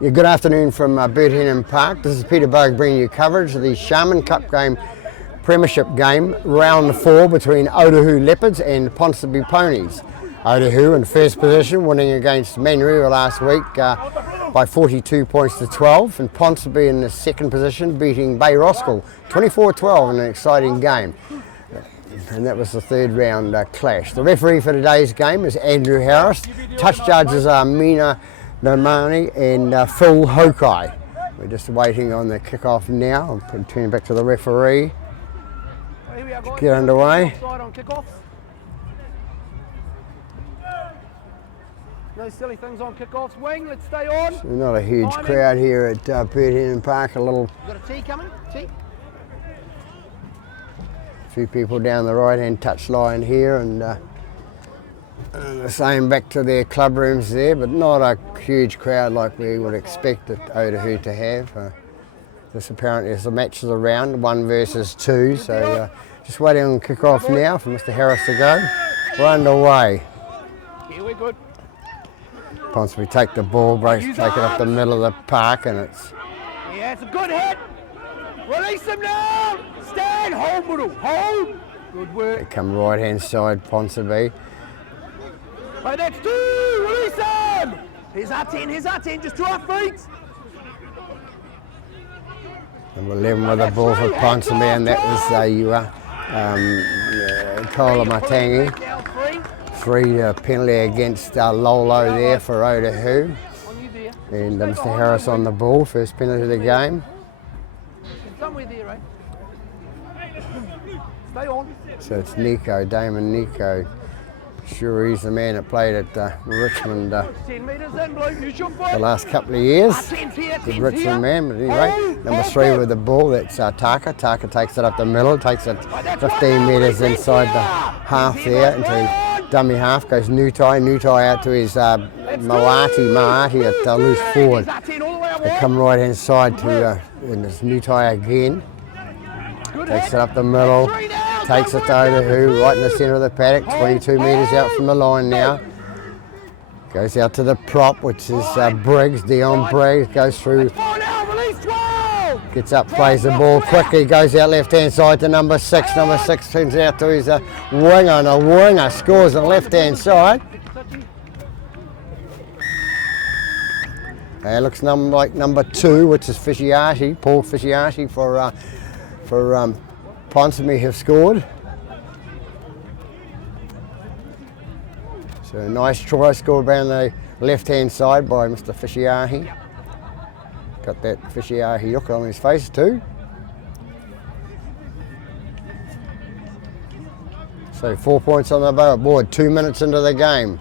Yeah, good afternoon from Bird Hennon Park. This is Peter Bogue bringing you coverage of the Sharman Cup game, Premiership game, round 4 between Otahuhu Leopards and Ponsonby Ponies. Otahuhu in first position, winning against Manrua last week by 42 points to 12, and Ponsonby in the second position, beating Bay Roskill 24-12 in an exciting game. And that was the third round clash. The referee for today's game is Andrew Harris. Touch judges are Mina Nomani and Phil Hokai. We're just waiting on the kick-off now. I'm turning back to the referee. Get underway. No silly things on kick-offs. Wing, let's stay on. So not a huge crowd here at Bird Hennon Park. A little. Got a tea coming? Tea? Few people down the right-hand touch line here, and the same back to their club rooms there, but not a huge crowd like we would expect at Otahuhu to have. This apparently is the match of the round, 1 versus 2, so just waiting on kick-off now for Mr. Harris to go. We're underway. Yeah, we're good. Ponsonby take the ball, take it up the middle of the park, and it's... Yeah, it's a good hit. Release him now. Stand, hold middle, hold. Good work. They come right-hand side, Ponsonby. Hey, that's 2. Release him. Here's our 10. Here's our 10. Just to our feet. Number 11 with the ball for Ponsonby, and that was Kola Matangi. 3 penalty against Lolo there for Otahuhu. And Mr. Harris on the ball, first penalty of the game. Somewhere there, right? Stay on. So it's Nico, Damon Nico. Sure, he's the man that played at Richmond 10 metres in, Blue. Use your foot. the last couple of years. Good Richmond man, but anyway, number 3 with the ball, that's Taka. Taka takes it up the middle, takes it 15 metres inside the half there, into dummy half, goes Nutai out to his Moati at loose forward. They come right hand side to and it's Nutai again. Takes it up the middle, takes it to Otahuhu, right in the centre of the paddock, 22 metres out from the line now. Goes out to the prop, which is Briggs, Dion Briggs, goes through, gets up, plays the ball quickly, goes out left hand side to number 6. Number 6 turns out to his winger, and a winger scores on the left hand side. It looks like number 2, which is Fishiashi, Paul Fishiashi for Ponsonby have scored. So a nice try scored down the left-hand side by Mr. Fishiahi. Got that Fishiahi look on his face too. So 4 points on the board, 2 minutes into the game.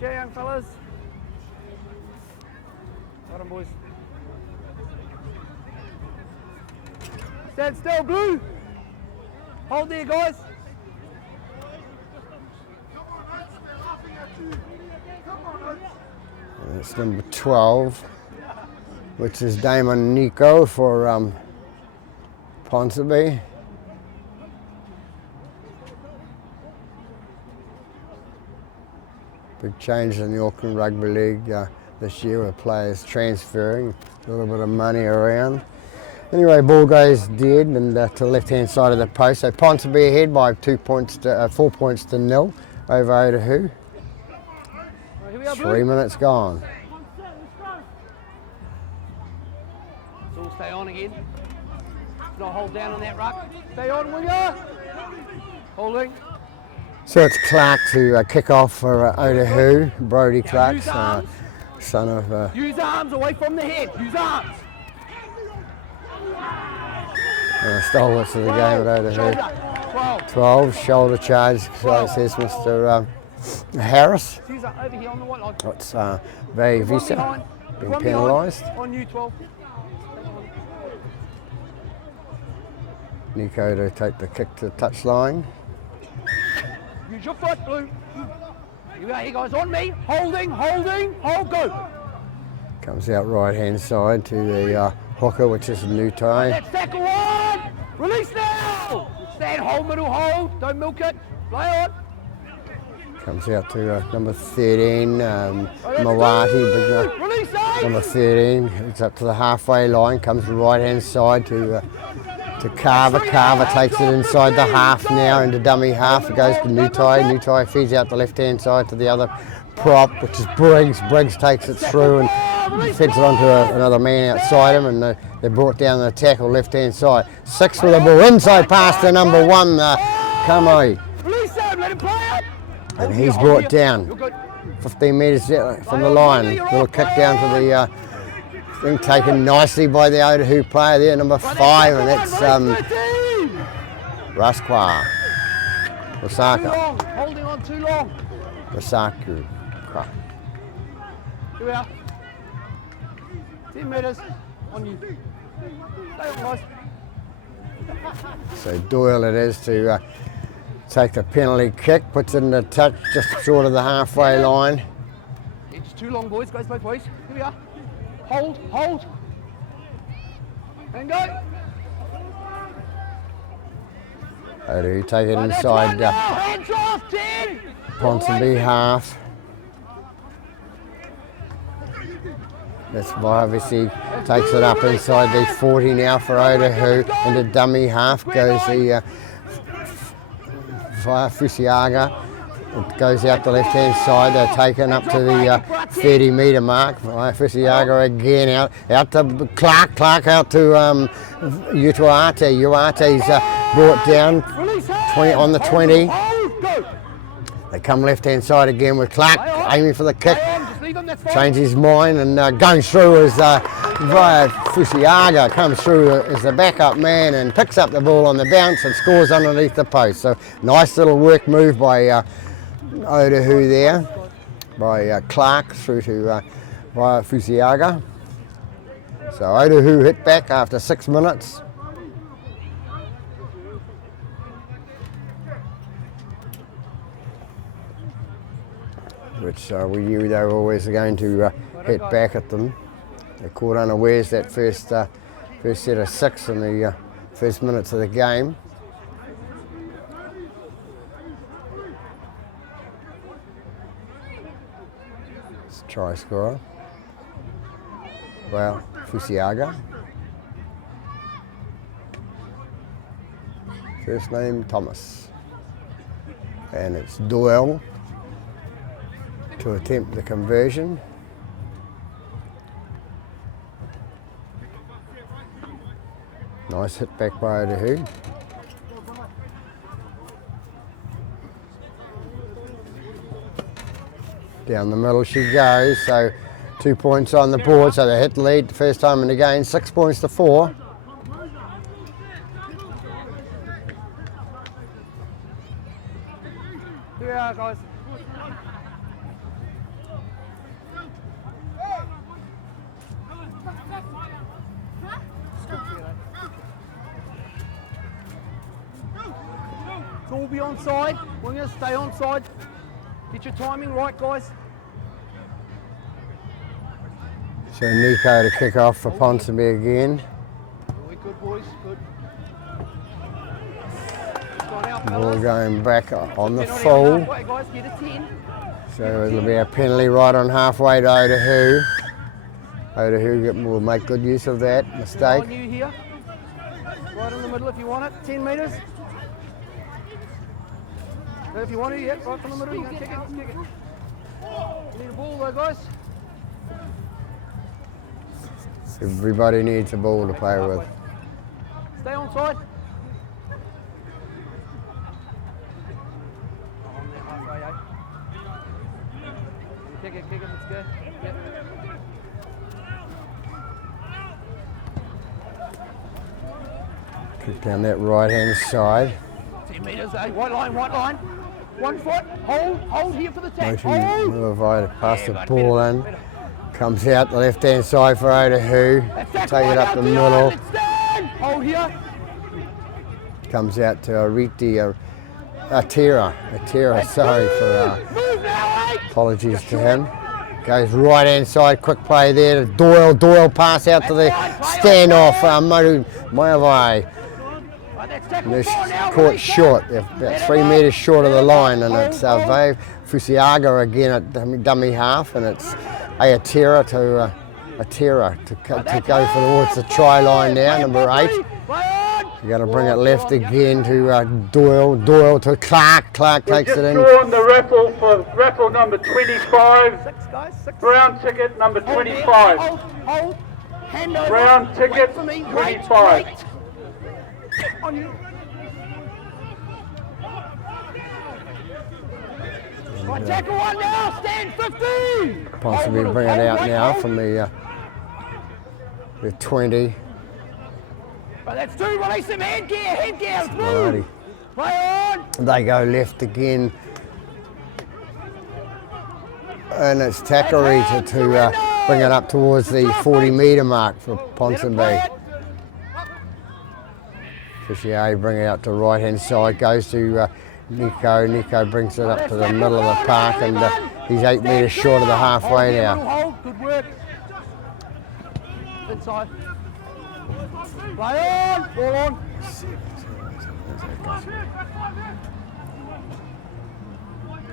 Cheer, young fellas. Got 'em, boys. Stand still, Blue. Hold there, guys. And it's number 12, which is Damon Nico for Ponsonby. Big change in the Auckland Rugby League this year with players transferring, a little bit of money around. Anyway, ball goes dead and to the left-hand side of the post. So Ponsonby ahead by 4 points to 0 over Otahuhu. 3 minutes gone. So we'll stay on again. Not hold down on that ruck. Stay on, winger. Holding. So it's Clark to kick off for Otahuhu. Brody Clark, son of... Use arms away from the head. Use arms. Stalwarts of the game at Otahuhu. 12, shoulder charge, so it says Mr. Harris. Over here on the white line. That's Vay Visa, being penalised. On you, 12. Nico to take the kick to the touchline. Use your foot, Blue. You go, here guys, on me. Holding, hold, go. Comes out right hand side to the hooker, which is Nutai. Let's tackle on. Release now! Stand, hold, middle, hold. Don't milk it. Play on. Comes out to number 13, Mawati, Release, number 13. It's up to the halfway line, comes right hand side to Carver. Carver takes it inside the half now into dummy half. It goes to Nutai. Nutai feeds out the left hand side to the other prop, which is Briggs. Briggs takes it through and feeds it onto another man outside him, and they're brought down the tackle left hand side. 6 with the ball inside pass to number 1, Kamoi. Release him, let him play it. And he's brought down 15 metres from the line. Little kick down to the thing, taken nicely by the Otahuhu player there, number 5, and that's Rasqua. Rasaka. Holding on too long. Rasaku. Here we are. 10 metres on you. Stay on, guys. So Doyle it is to take the penalty kick, puts it in the touch just short of the halfway line. It's too long, boys. Goes both ways. Here we are. Hold, hold. And go. Otahuhu take it inside Hands off, 10. Ponsonby half. That's obviously takes it up inside the 40 now for Otahuhu. Into dummy half goes the Fusiaga. It goes out the left hand side. They're taken up to the 30 metre mark. Fusiaga again out to Clark. Clark out to Utuate. Uate's brought down 20 on the 20. They come left hand side again with Clark aiming for the kick. Changes his mind and going through as Fusiaga comes through as the backup man and picks up the ball on the bounce and scores underneath the post. So nice little work move by Otahuhu there, by Clark through to Fusiaga. So Otahuhu hit back after 6 minutes. Which we knew they were always going to hit back at them. They caught unawares that first set of 6 in the first minutes of the game. It's a try scorer. Well, Fusiaga. First name Thomas. And it's Doyle to attempt the conversion. Nice hit back by Otahuhu. Down the middle she goes, so 2 points on the board, so they hit the lead the first time in the game, 6 points to 4. Here we are, guys. It's all be onside. We're going to stay onside. Get your timing right, guys. So Nico to kick off for Ponsonby again. Really good, boys. Good. Ball going back on the full. Guys, get a 10. So it'll be a penalty right on halfway to Otahuhu. Otahuhu will make good use of that mistake. On you here. Right in the middle if you want it. 10 metres. If you want to, yeah, right from the middle, you can kick it, kick it. You need a ball though, guys. Everybody needs a ball to play with. Stay on side. Kick it, let's go. Yep. Kick down that right hand side. 10 metres, eh? White line. 1 foot, hold here for the tack. Motion move pass the ball in. Comes out the left hand side for Otahuhu. Take it up the middle. Hold here. Comes out to Ariti Atira, sorry for apologies to him. Goes right hand side, quick play there to Doyle. Doyle pass out to the standoff, Maru Mayavai. And it's caught short. They're about 3 metres short of the line, and it's Vave Fusiaga again at dummy half, and it's Aotearoa to go towards the try line now, number 8. You're going to bring it left again to Doyle. Doyle to Clark. Clark takes it in. Drawn the raffle for raffle number 25. Brown ticket number 25. Brown ticket 25. Tackle one now, stand 15. Possibly bring it out now from the 20. But that's 2, release him, headgear, Alrighty. Play on. They go left again. And it's Thackeray to bring it up towards the 40-metre mark for Ponsonby. Fishier bring it out to right-hand side, goes to Nico. Nico brings it up to the middle of the park, and he's 8 metres short of the halfway now. Good work. Inside. Play on, ball on.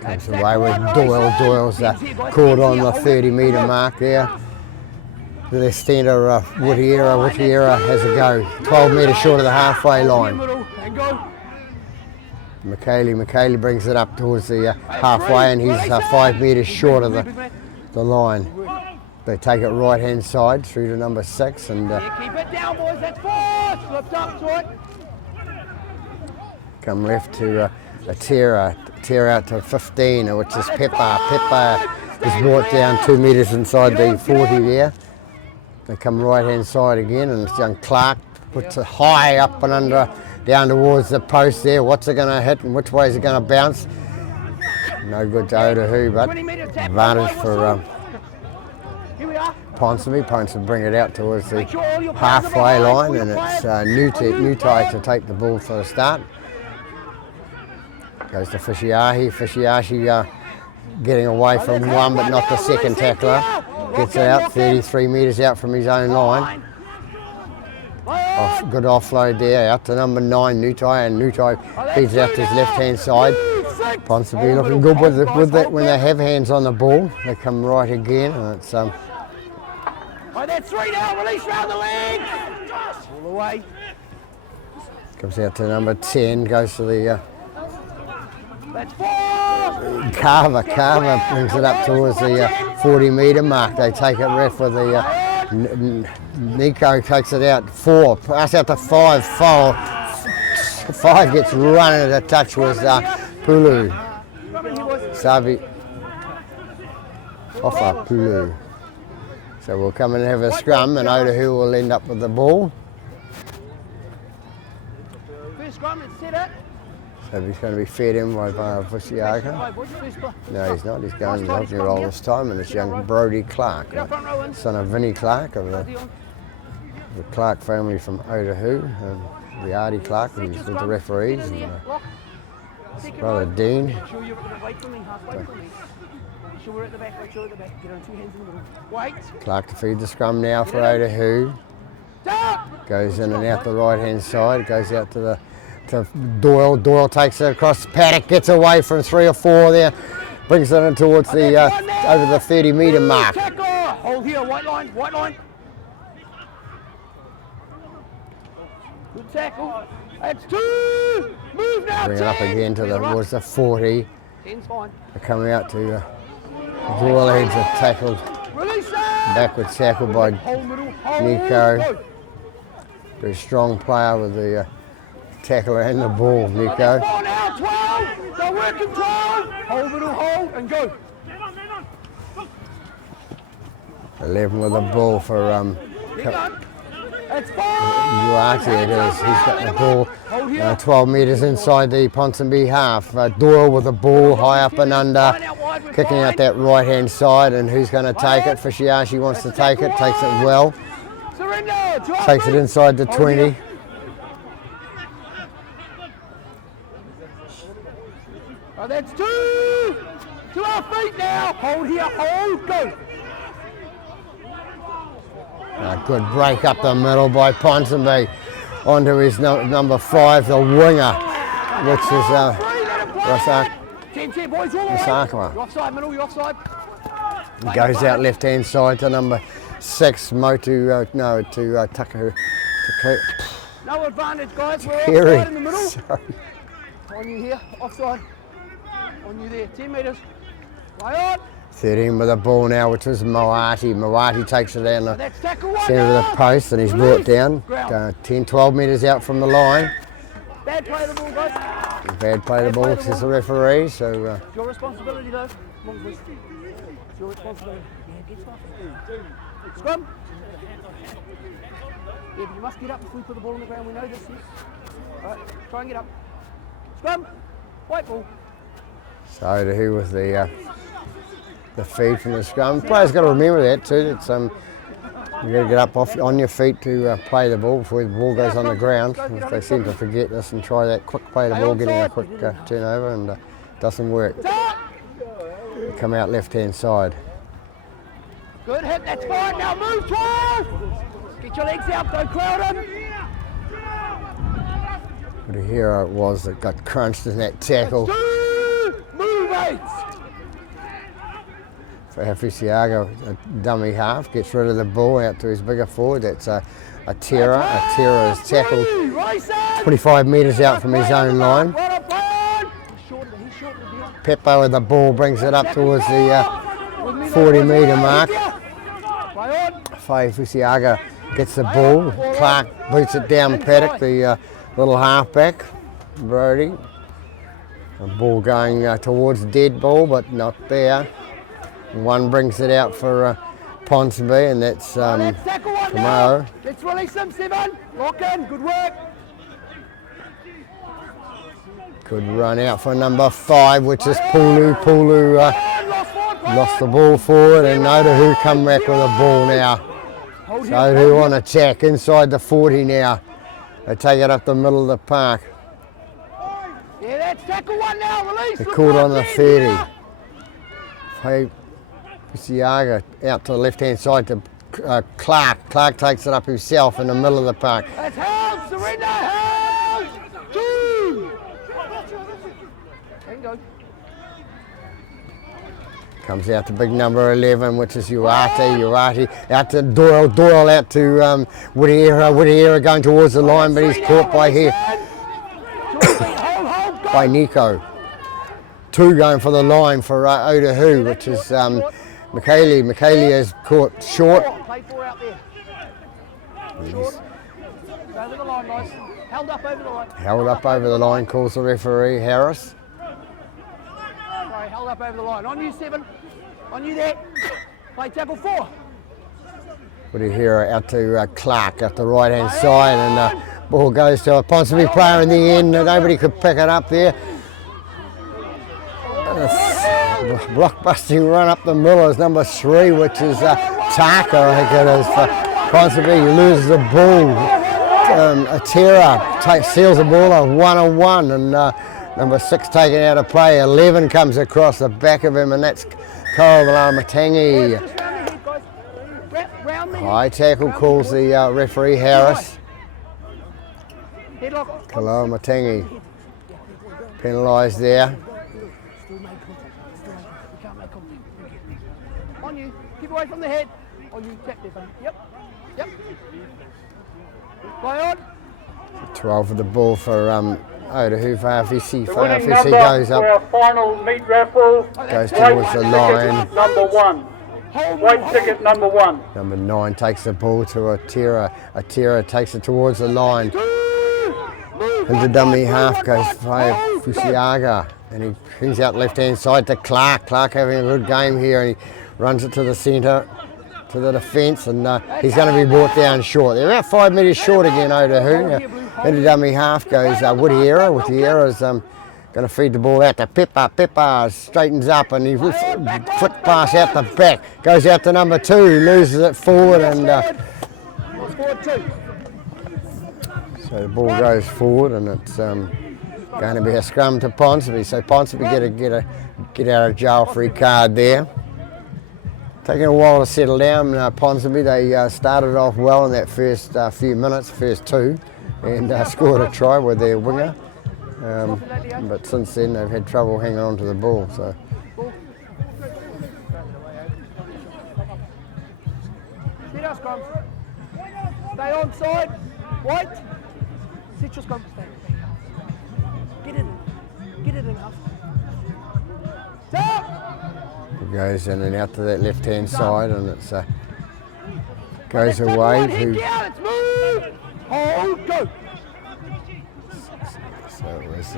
Comes away with Doyle. Doyle's caught on the 30-metre mark there. The left centre, Whittiera has a go. 12 metres short of the halfway line. McKaylee brings it up towards the halfway, and he's 5 metres short of the line. They take it right-hand side through to number 6, and keep it down, boys. That's 4. Slipped up to it. Come left to Aotearoa. Tear out to 15, which is Pepper. Pepper is brought down 2 metres inside the 40 there. They come right-hand side again, and it's young Clark puts it high up and under, down towards the post there. What's it going to hit and which way is it going to bounce? No good to Otahuhu, but advantage for Ponsonby. Ponsonby bring it out towards the halfway line, and it's Nutai to take the ball for the start. Goes to Fishiahi. Fishiahi getting away from one, but not the second tackler. Gets it out, 33 metres out from his own line. Good offload there, out to number 9, Nutai, and Nutai feeds out to his left-hand side. Ponsonby looking good with that when they have hands on the ball. They come right again, and it's that's 3 now, release round the leg. All the way. Comes out to number 10, goes to the That's 4. Carver brings it up towards the 40-metre mark. They take it ref with the Nico takes it out 4, pass out to 5, 5 gets run into the touch was Pulu. Savi Ofa Pulu. So we'll come and have a scrum, and Otahuhu will end up with the ball. First scrum, let's set it. So he's going to be fed in by Fusiaga. No, he's not. He's going to help me roll this time, and it's young Brody Clark, son of Vinnie Clark of the Clark family from Otahuhu, and the Artie Clark, who's with the referees, and his brother Dean. Clark to feed the scrum now for Otahuhu. Goes in and out the right-hand side, goes out to Doyle. Doyle takes it across the paddock, gets away from 3 or 4 there, brings it in towards the over the 30-metre mark. Hold here, white line. Good tackle. That's 2. Move now. Bring it up again to towards the 40. 10's fine. They're coming out to Doyle heads are tackled. Backwards tackle by Nico. Very strong player with the tackler and the ball, Nico. 12. They're working 12. Hold middle, hold, and go. 11 with the ball for Uati it is. He's got the ball 12 metres inside the Ponsonby half. Doyle with the ball high up and under, kicking out that right-hand side, and who's going to take it? Fishiashi wants to take it, takes it well. Takes it inside the 20. Oh, that's 2. To our feet now. Hold here, hold, go. A good break up the middle by Ponsonby. onto his number 5, the winger, which is Rasakwa. You're offside, middle, you're offside. He goes out left-hand side to number 6, Otahuhu. No advantage, guys. We're Perry. offside in the middle. Sorry. On you here, offside. On you there, 10 metres. Play on. 13 with the ball now, which was Moati. Moati takes it down the That's tackle one centre of the now. post and he's brought down 10, 12 metres out from the line. Bad play the ball, guys. Bad play the ball, says the referee. So It's your responsibility, though. Come on, boys. It's your responsibility. Yeah, get off. Scrum. Yeah, but you must get up before we put the ball on the ground. We know this, yes. All right, try and get up. Scrum. White ball. So Otahuhu with the feed from the scrum. Players got to remember that too. It's you got to get up on your feet to play the ball before the ball goes on the ground. If they seem to forget this and try that quick play the ball, getting a quick turnover, and doesn't work. They come out left-hand side. Good hit, that's fine. Now move, 12. Get your legs out, don't crowd him. But a hero it was that got crunched in that tackle. Move, 8. For Hafisiaga, a dummy half, gets rid of the ball out to his bigger forward. That's a Tera. A Tera is tackled 25 metres out from his own line. Peppo with the ball brings it up towards the 40-metre mark. Hafisiaga gets the ball. Clark boots it down Paddock, the little halfback, Brody. The ball going towards dead ball, but not there. One brings it out for Ponsonby, and that's Kamau. Let's release him, 7. Lock in, good work. Could run out for number 5, which is Pulu. Pulu lost the ball forward, and Otahuhu come back with the ball now. So Otahuhu on attack inside the 40 now. They take it up the middle of the park. Yeah, that's tackle 1 now, release. They caught on the 30. Hafisiaga out to the left-hand side to Clark. Clark takes it up himself in the middle of the park. That's held, surrender, held. 2. Go. Comes out to big number 11, which is Uati out to Doyle out to Woodiera going towards the line, but he's caught by here by Nico. 2 going for the line for Otahuhu, which is McKaylee. McKaylee is caught short. Play 4 out there. Short. Over the line, guys. Held up over the line. Held up over the line, calls the referee, Harris. Sorry, held up over the line. On you, 7. On you there. Play tackle 4. Woodiera out to Clark at the right-hand side, and ball goes to a Ponsonby player in the end. Nobody could pick it up there. Blockbusting run up the middle is number 3, which is Taka, I think it is, for Ponsonby. He loses the ball. Atera seals the ball a 1-on-1, and number 6 taken out of play. 11 comes across the back of him, and that's Kalamatangi. High tackle calls the referee, Harris. Kalamatangi penalised there. On you, keep away from the head. On you, tap there, buddy. Yep. Play on. 12 for the ball for Otahuhu. Farfisi Winning goes number up, for our final meet raffle. goes towards the line. Number 1. White ticket number 1. Number 9 takes the ball to Atera. Atera takes it towards the line. Into dummy half goes Fusiaga, and he brings out left-hand side to Clark. Clark having a good game here, and he runs it to the centre, to the defence, and he's going to be brought down short. They're about 5 metres short again, Otahuhu. Into dummy half goes Woodiera. Woodiera's going to feed the ball out to Peppa. Peppa straightens up, and he flick pass out the back. Goes out to number 2, loses it forward, and so the ball goes forward, and it's going to be a scrum to Ponsonby. So Ponsonby get out of jail free card there. Taking a while to settle down, Ponsonby. They started off well in that first few minutes, first 2. and scored a try with their winger. But since then they've had trouble hanging on to the ball. So stay on side. White. Sit your scrum. Get it in. Get it in, Huff. it goes in and out to that left-hand side, and it's goes away. Let's move. Hold, go. So it was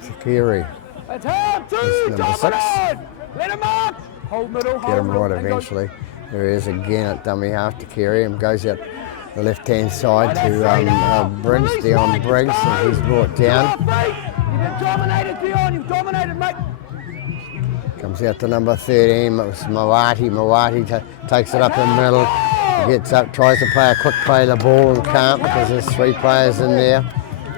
Sakiri. Let's have two. Number 6. Let him up. Hold middle. Get him right eventually. There he is again at dummy half to carry him. Goes out the left-hand side to Briggs, Dion Briggs, and he's brought down. You've been dominated, Dion. You've dominated, mate. Comes out to number 13, it was Mawati. Mawati takes it up the middle, gets up, tries to play a quick play the ball and can't because there's 3 players in there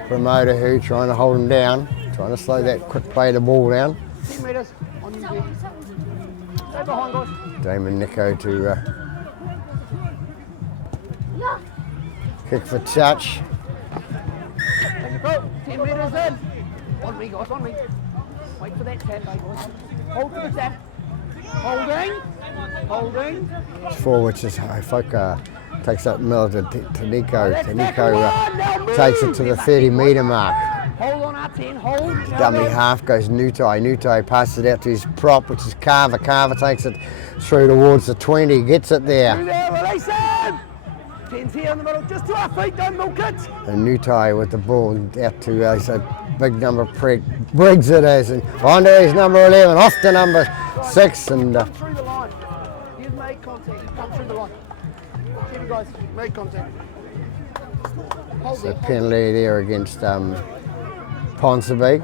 from Otahuhu trying to hold him down, trying to slow that quick play the ball down. 10 metres on you, Stay behind, guys. Damon Nico to kick for touch. Take it, bro. 10 metres in. On me, guys, on me. Wait for that tap, guys. Hold for the tap. Holding. Holding. Forward is folk takes up middle to Nico. Nico takes it to the 30-metre mark. Hold on, R10. Hold. Dummy half goes Nutai. Nutai passes it out to his prop, which is Carver. Carver takes it through towards the 20, gets it there. Release him. 10's here in the middle, just to our feet, don't milk it. And Nutai with the ball out to a big number Briggs it is. And on to his number 11, off to number 6. And Come through the line. You've made contact. Come through the line. See you guys, made contact. Hold so there. penalty there against Ponsonby.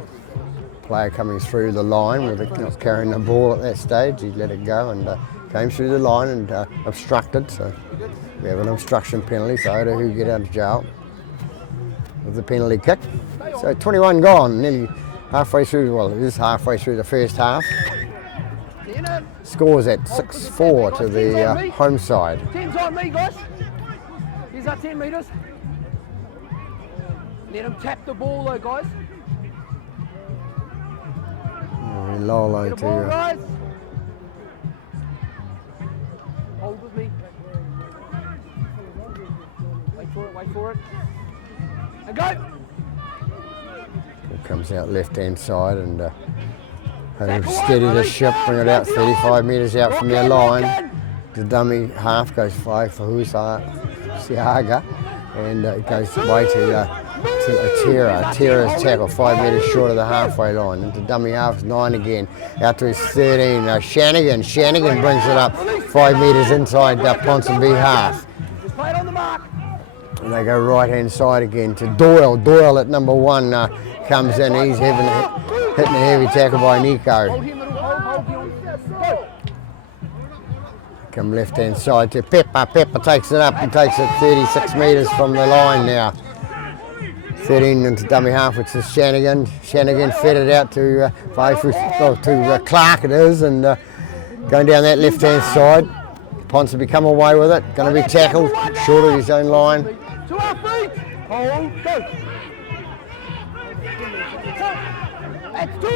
Player coming through the line with not carrying the ball at that stage. He let it go and came through the line and obstructed. So we have an obstruction penalty, so Otahuhu get out of jail with the penalty kick. So 21 gone, nearly halfway through, well it is halfway through the first half. Scores at 6-4 to the home side. 10's on me, guys. Here's our 10 metres. Let him tap the ball though, guys. Lolo Get the ball, to guys. Hold with me. Wait for it. And go. it comes out left-hand side and steady the ship, bring it out 35 metres out from their line. The dummy half goes fly for Siaga, and it goes away to Atira. Atira's tackle 5 metres short of the halfway line. And the dummy half is 9 again. Out to his 13, Shanigan. Shanigan brings it up 5 metres inside Ponsonby half. Just play it on the mark. And they go right-hand side again to Doyle. Doyle at number 1 comes in. He's hitting a heavy tackle by Nico. Hold him, hold him. Go. Come left-hand side to Pepper. Pepper takes it up and takes it 36 metres from the line now. 13 into dummy half, which is Shanigan. Shanigan fed it out to Clark it is, and going down that left-hand side. Ponsonby come away with it. Going to be tackled short of his own line. To our feet. Hold, go. That's 2.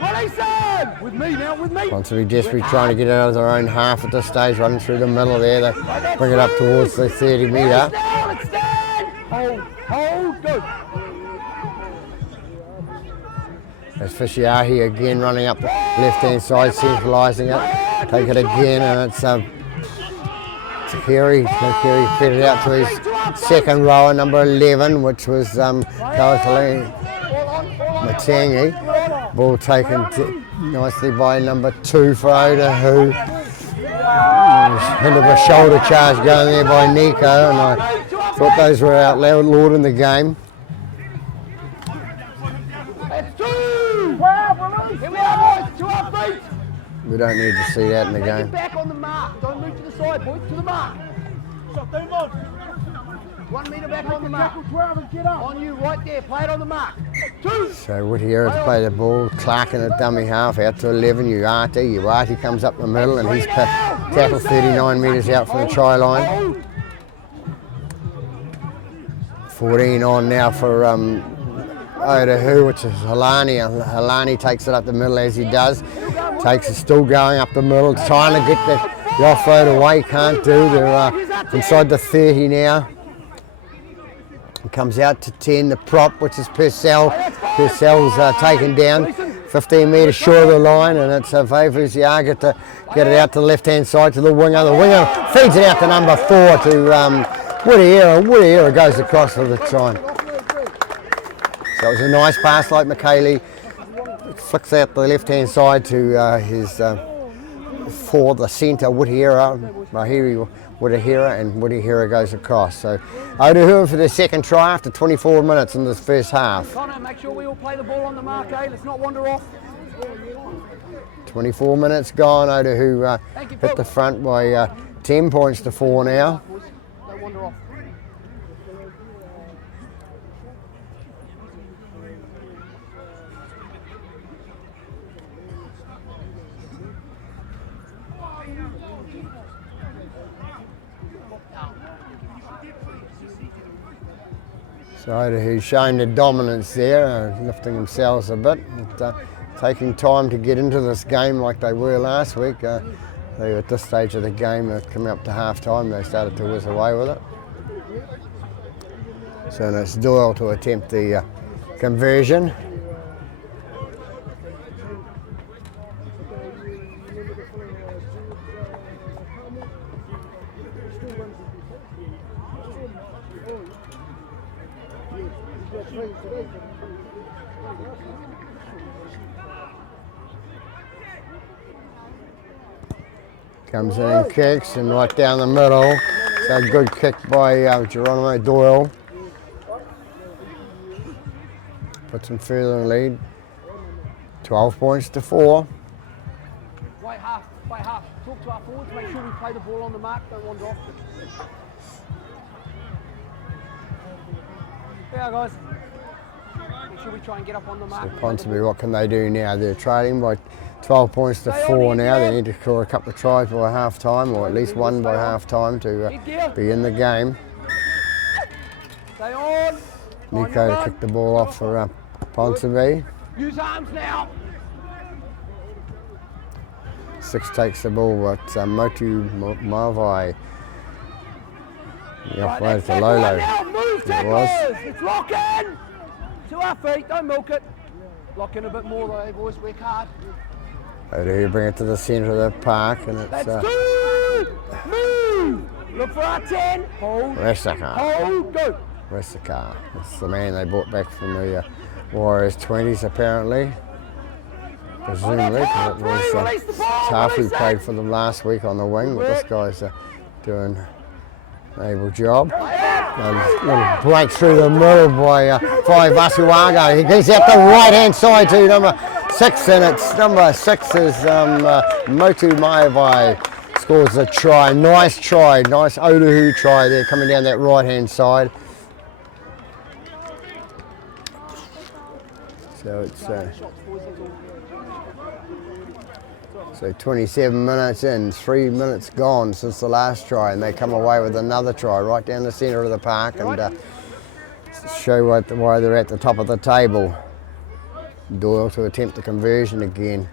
Release him. With me now, with me. Ponsonby desperately trying to get it out of their own half at this stage, running through the middle there. They bring it up towards the 30 metre. Let's stand. Hold, go. There's Fishiahi again running up the left-hand side, centralising it. Take it again, and it's Takiri. Takiri fed it out to his second rower, number 11, which was Kalatali Matangi. Ball taken nicely by number 2 for Otahuhu. Hint of a shoulder charge going there by Nico, and I thought those were outlawed in the game. That's 2. Here we are, boys. To our feet. We don't need to see that in the Get game. back on the mark. Don't move to the side, boys. To the mark. 1 metre back on the mark. On you, right there. Play it on the mark. 2. So Whittier to play the ball, Clark in a dummy half, out to 11, Uati. Uati comes up the middle and he's tackled 39 metres out from the try line. 14 on now for Otahuhu, which is Halani. Halani takes it up the middle as he does. Takes it, still going up the middle, trying to get the offload away. Can't do. They're inside the 30 now. It comes out to 10, the prop, which is Purcell. Purcell's taken down 15 metres short of the line, and it's Vavuziaga to get it out to the left-hand side to the winger. The winger feeds it out to number 4 to Woodiera. Woodiera goes across for the try. So it was a nice pass like McKaylee. Flicks out the left-hand side to his for the centre, Woodiera, Mahiri Woodiera, and Woodiera goes across. So Otahuhu for the second try after 24 minutes in this first half. Connor, make sure we all play the ball on the mark, eh? Let's not wander off. 24 minutes gone. Otahuhu hit the front by 10 points to 4 now. Don't wander off. So Otahuhu's showing the dominance there, lifting themselves a bit, but, taking time to get into this game like they were last week. They were at this stage of the game, coming up to half time, they started to whiz away with it. So it's Doyle to attempt the conversion. Comes in and kicks, and right down the middle. So a good kick by Geronimo Doyle. Puts them further in the lead. 12 points to 4. Wait half. Talk to our forwards, make sure we play the ball on the mark, don't wander off. Yeah, guys. Make sure we try and get up on the mark. So Ponsonby, what can they do now? They're trailing by 12 points to 4 now. They need to score a couple of tries by half time, or at least one by half time to be in the game. Stay on. Nico to kick the ball off for Ponsonby. Use arms now. 6 takes the ball, but Motu Mavai. The offload to Lolo. Move, tacklers. It's lock in. To our feet, don't milk it. Lock in a bit more though, boys, work hard. Otahuhu bring it to the centre of the park, and it's Let's do. Move. Look for our 10. Hold. Resaka. Hold. Go. Resaka. That's the man they brought back from the Warriors 20s apparently. Presumably, because it was Taff who played for them last week on the wing, but this guy's doing an able job. Little break through the middle by Vasuaga. He gets out the right hand side to number 6, and it's number 6 is Motu Maivai scores a try. Nice Otahuhu try there coming down that right hand side. So it's so 27 minutes in, 3 minutes gone since the last try, and they come away with another try right down the centre of the park, and show why they're at the top of the table. Doyle to attempt the conversion again.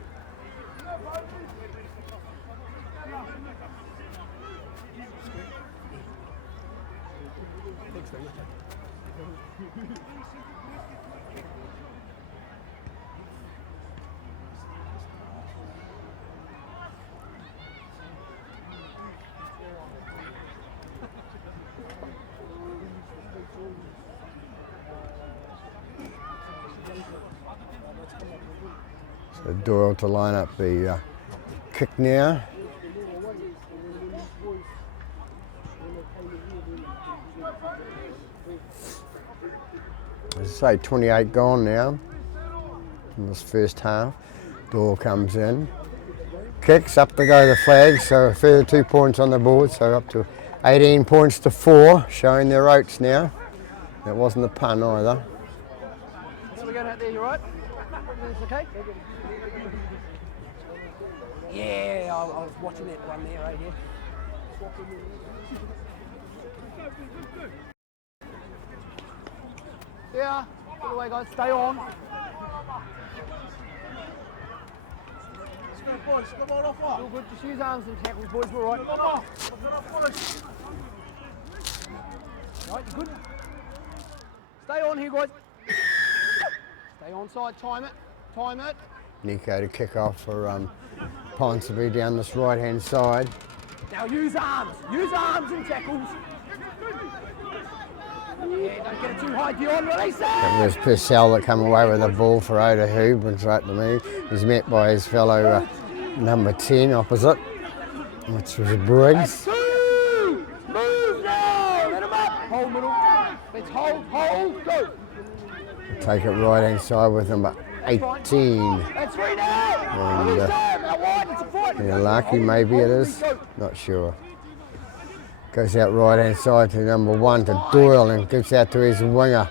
So Doyle to line up the kick now. As I say, 28 gone now in this first half. Doyle comes in, kicks, up to go the flag, so a further 2 points on the board, so up to 18 points to 4, showing their oats now. That wasn't a pun either. So we're going out there, you right? Everything's okay? Yeah, I was watching that one there, right here. Yeah, all the way, guys. Stay on. All good. Just use arms and tackles, boys. We're all right. Right, you good? Stay on here, guys. Stay on side. Time it. Time it. Nico to kick off for Ponsonby down this right-hand side. Now use arms. Use arms and tackles. Yeah, don't get it too high, Dion. Release it. There's Purcell that come away with the ball for Otahuhu, brings right to me. He's met by his fellow number 10 opposite, which was Briggs. Two. Move now. Let him up. Hold middle. Let's hold, go. Take it right-hand side with number 18. That's three now. And, Out wide, it's a foot. yeah, Lucky maybe it is, not sure. Goes out right-hand side to number 1 to Doyle and gives out to his winger.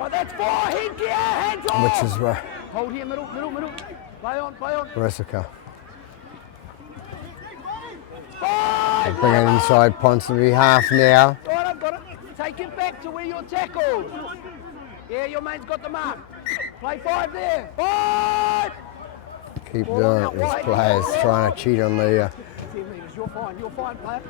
Oh, that's four. Head gear, hands off. Which is Hold here, middle. Play on. Resica. Five. Bring it inside Ponsonby half now. Right, I've got it. Take it back to where you're tackled. Yeah, your mate's got the mark. Play 5 there. 5. Keep doing it. These players trying to cheat on the 10 metres. You're fine, player.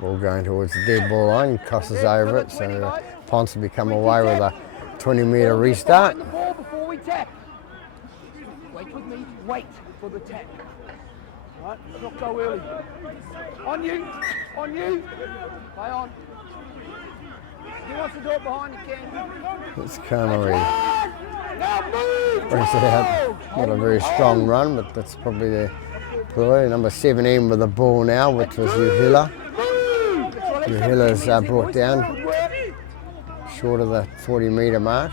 ball going towards the dead ball line. Crosses over it, so Ponsonby come away with a 20-metre restart. The ball before we tap. Wait with me. Wait for the tap. Right, not go early. On you. Play on. He wants to do it behind, he can. It's Connery. Now move! Brings it out. Not a very strong run, but that's probably the play. Number 17 with the ball now, which was Uhila. Uhila's brought down short of the 40-metre mark.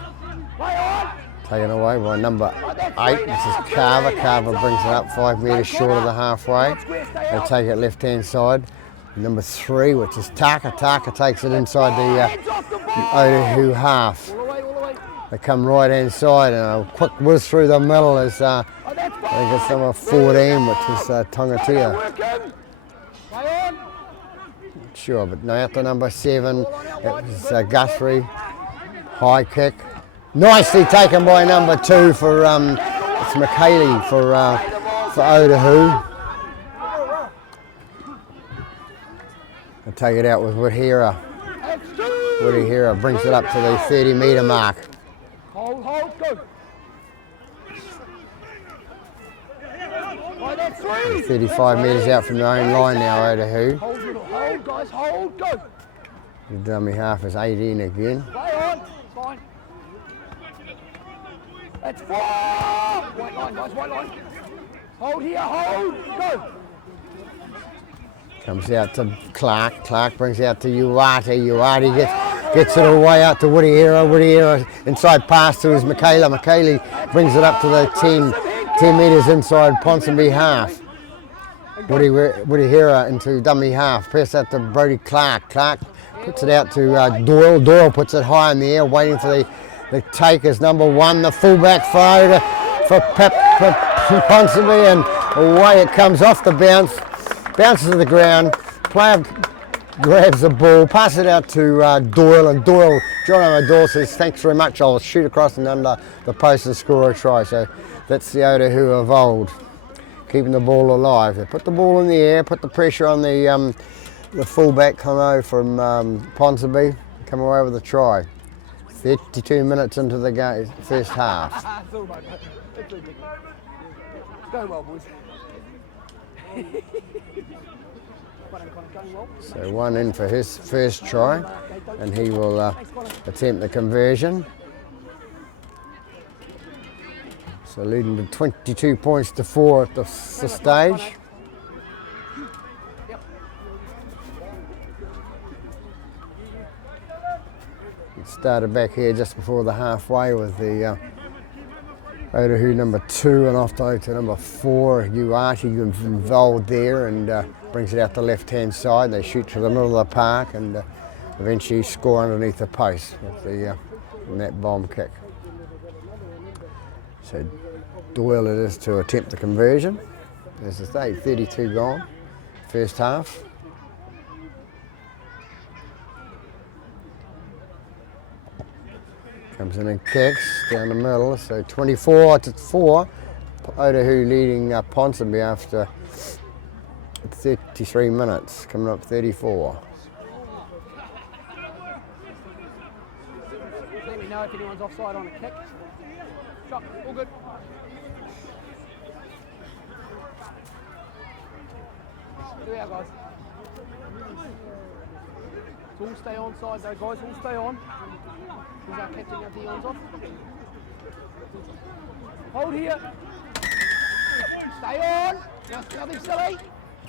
Taken away by number 8, this is Carver. Carver brings it up 5 metres short of the halfway. They take it left-hand side. Number 3, which is Taka. Taka takes it inside the Otahuhu half. They come right-hand side and a quick whiz through the middle as I think it's number 14, which is Tongatia. Sure, but now out to number 7, it was Guthrie. High kick. Nicely taken by number 2 for it's McKaylee for Otahuhu. They'll take it out with Woodhera. Woodhera brings it up to the 30-metre mark. Hold, go. 35 metres out from their own line now, Otahuhu. Hold, guys, hold, go. The dummy half is 18 again. Play on, fine. That's 4! White line, guys, white line. Hold here, hold, go. Comes out to Clark. Clark brings out to Uwati. Uwati gets it away out to Woodhera. Woodhera inside pass to his Michaela. McKaylee brings it up to the 10 metres inside Ponsonby half. Woodhera into dummy half. Pass out to Brody Clark. Clark puts it out to Doyle. Doyle puts it high in the air, waiting for the takers. Number 1, the fullback throw for Ponsonby, and away it comes off the bounce. Bounces to the ground, player grabs the ball, passes it out to Doyle, and Doyle, John Doyle says, thanks very much, I'll shoot across and under the post and score a try. So that's the Otahuhu of old, keeping the ball alive. They put the ball in the air, put the pressure on the fullback Kono from Ponsonby, come away with a try. 32 minutes into the game, first half. It's all right, mate. It's all good. Going well, boys. So 1 in for his first try, and he will attempt the conversion. So leading to 22 points to 4 at the stage. It started back here just before the halfway with the Otahuhu number 2 and off to number 4. Uati involved there and brings it out the left-hand side. They shoot to the middle of the park and eventually score underneath the post with the net bomb kick. So Doyle it is to attempt the conversion. As I say, 32 gone, first half. Comes in and kicks down the middle, so 24-4. Otahuhu leading Ponsonby after 33 minutes, coming up 34. Let me know if anyone's offside on a kick. Shot, all good. Here we are, guys. So all stay on side though, guys, all stay on. Who's our captain of the ons off? Hold here. Stay on. Nothing silly.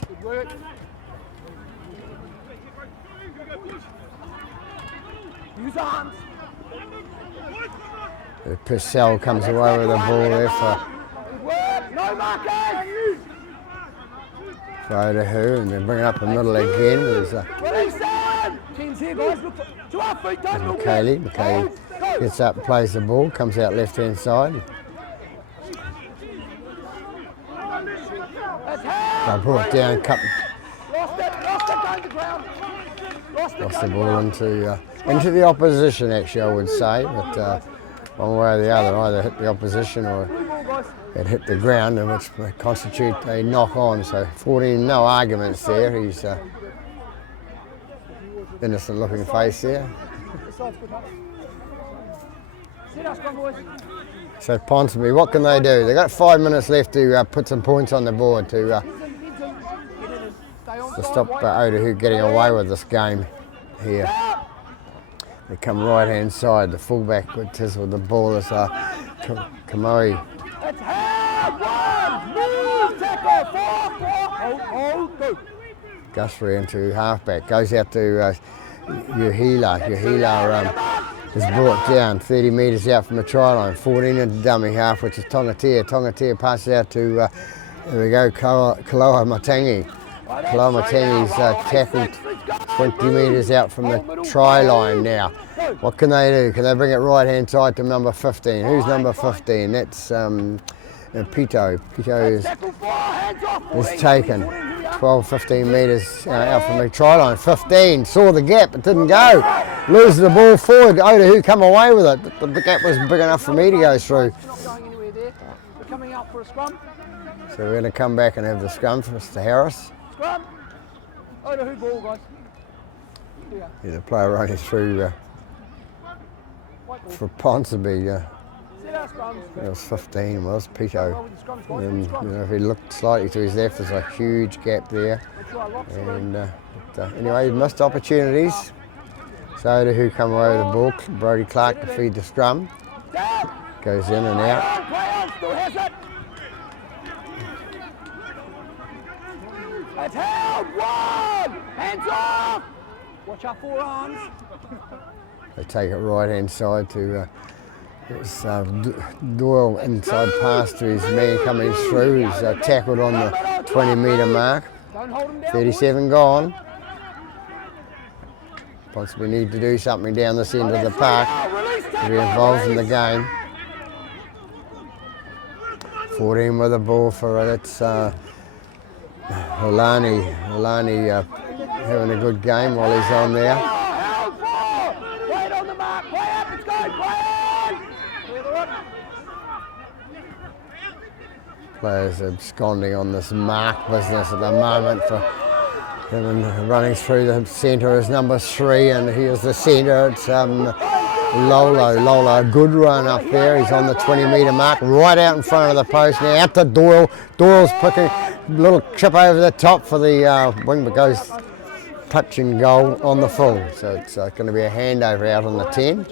Good work. Use arms. Purcell comes away with the ball there for Good work. No markers. Otahuhu, and they bring it up the middle again. There's Release them. Teams here, guys. Look to our feet. Don't move. McKaylee gets up, plays the ball, comes out left hand side. They brought down, cut, Lost it, going to ground. lost the ball into the opposition, actually, I would say, but one way or the other, either hit the opposition or it hit the ground, and which may constitute a knock on. So 14, no arguments there. He's innocent looking face there. So Ponsonby, what can they do? They've got 5 minutes left to put some points on the board to stop Otahuhu getting away with this game here. They come right hand side, the fullback with the ball is Kamoe. It's hard, 1, move, tackle, 4, go. Guthrie into halfback, goes out to Uhila. Uhila is brought down 30 metres out from the try line, 14 into dummy half, which is Tongatea. Tongatea passes out to, there we go, Kaloha Matangi. Kaloha Matangi's tackled 20 metres out from the try line now. What can they do? Can they bring it right hand side to number 15? Who's number 15? That's Pito. Pito is taken 12-15 metres out from the try line. 15, saw the gap, it didn't go. Loses the ball forward. Otahuhu come away with it. The gap was big enough for me to go through. Not going anywhere there. We're coming up for a scrum. So we're going to come back and have the scrum for Mr. Harris. Scrum. Otahuhu ball, guys. Yeah, the player running through for Ponsonby. It was 15, was Pito. And if he looked slightly to his left, there's a huge gap there. And anyway, he missed opportunities. So Otahuhu come away with the ball. Brody Clark to feed the scrum. Goes in and out. It's held, 1, hands off. Watch our forearms. They take it right hand side to Doyle inside pass to his man coming through. He's tackled on the 20-metre mark. 37 gone. Ponsonby need to do something down this end of the park to be involved in the game. 14 with the ball for it. It's Holani having a good game while he's on there. Right on the mark, play up, it's going, play on! Players absconding on this mark business at the moment for him running through the centre is number 3, and here's the centre. It's Lolo, a good run up there. He's on the 20-metre mark, right out in front of the post now. Out to Doyle. Doyle's picking a little chip over the top for the wing, but goes touch and goal on the full. So it's going to be a handover out on the 10.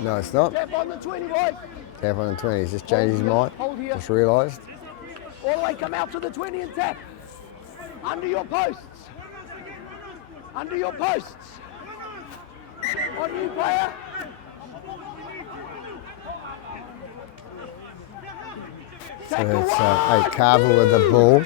No, it's not. Tap on the 20, boys. Tap on the 20. He's just changed his mind. Just realised. All the way, come out to the 20 and tap. Under your posts. Under your posts. On you, player. So it's Carver with the ball.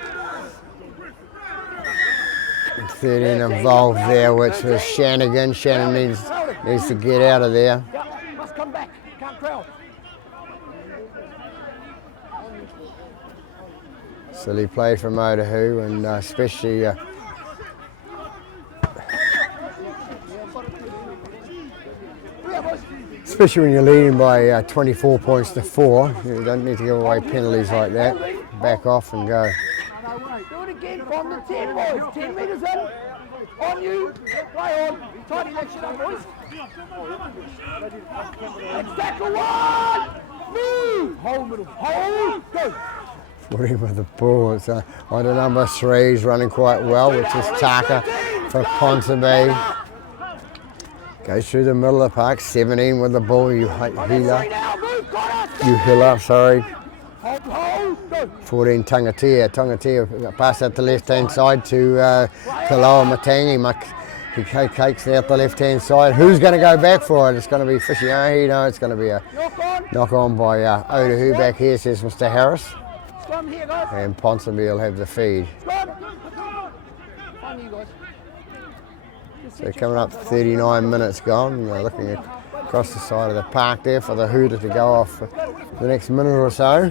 13 involved there, which was Shanagan. Shannon needs to get out of there. Yep, must come back. Can't crowd. Silly play from Otahuhu, and especially especially when you're leading by 24 points to 4. You don't need to give away penalties like that. Back off and go. Do it again from the 10, boys. 10 metres in. On you. Play on. Tidy that shit up, boys. Let's tackle one. Move. Hold middle. Hold. Go. Footy with the ball. It's on to number 3. He's running quite well, which is Taka for Ponsonby. Goes through the middle of the park. 17 with the ball. You healer. You healer, sorry. 14 Tangatea. Tangatea pass out the left hand side to Kaloa Matangi. He takes out the left hand side. Who's going to go back for it? It's going to be Fishiahi. No, it's going to be a knock on by Otahuhu back here, says Mr. Harris. And Ponsonby will have the feed. So coming up 39 minutes gone. Looking across the side of the park there for the Hooter to go off for the next minute or so.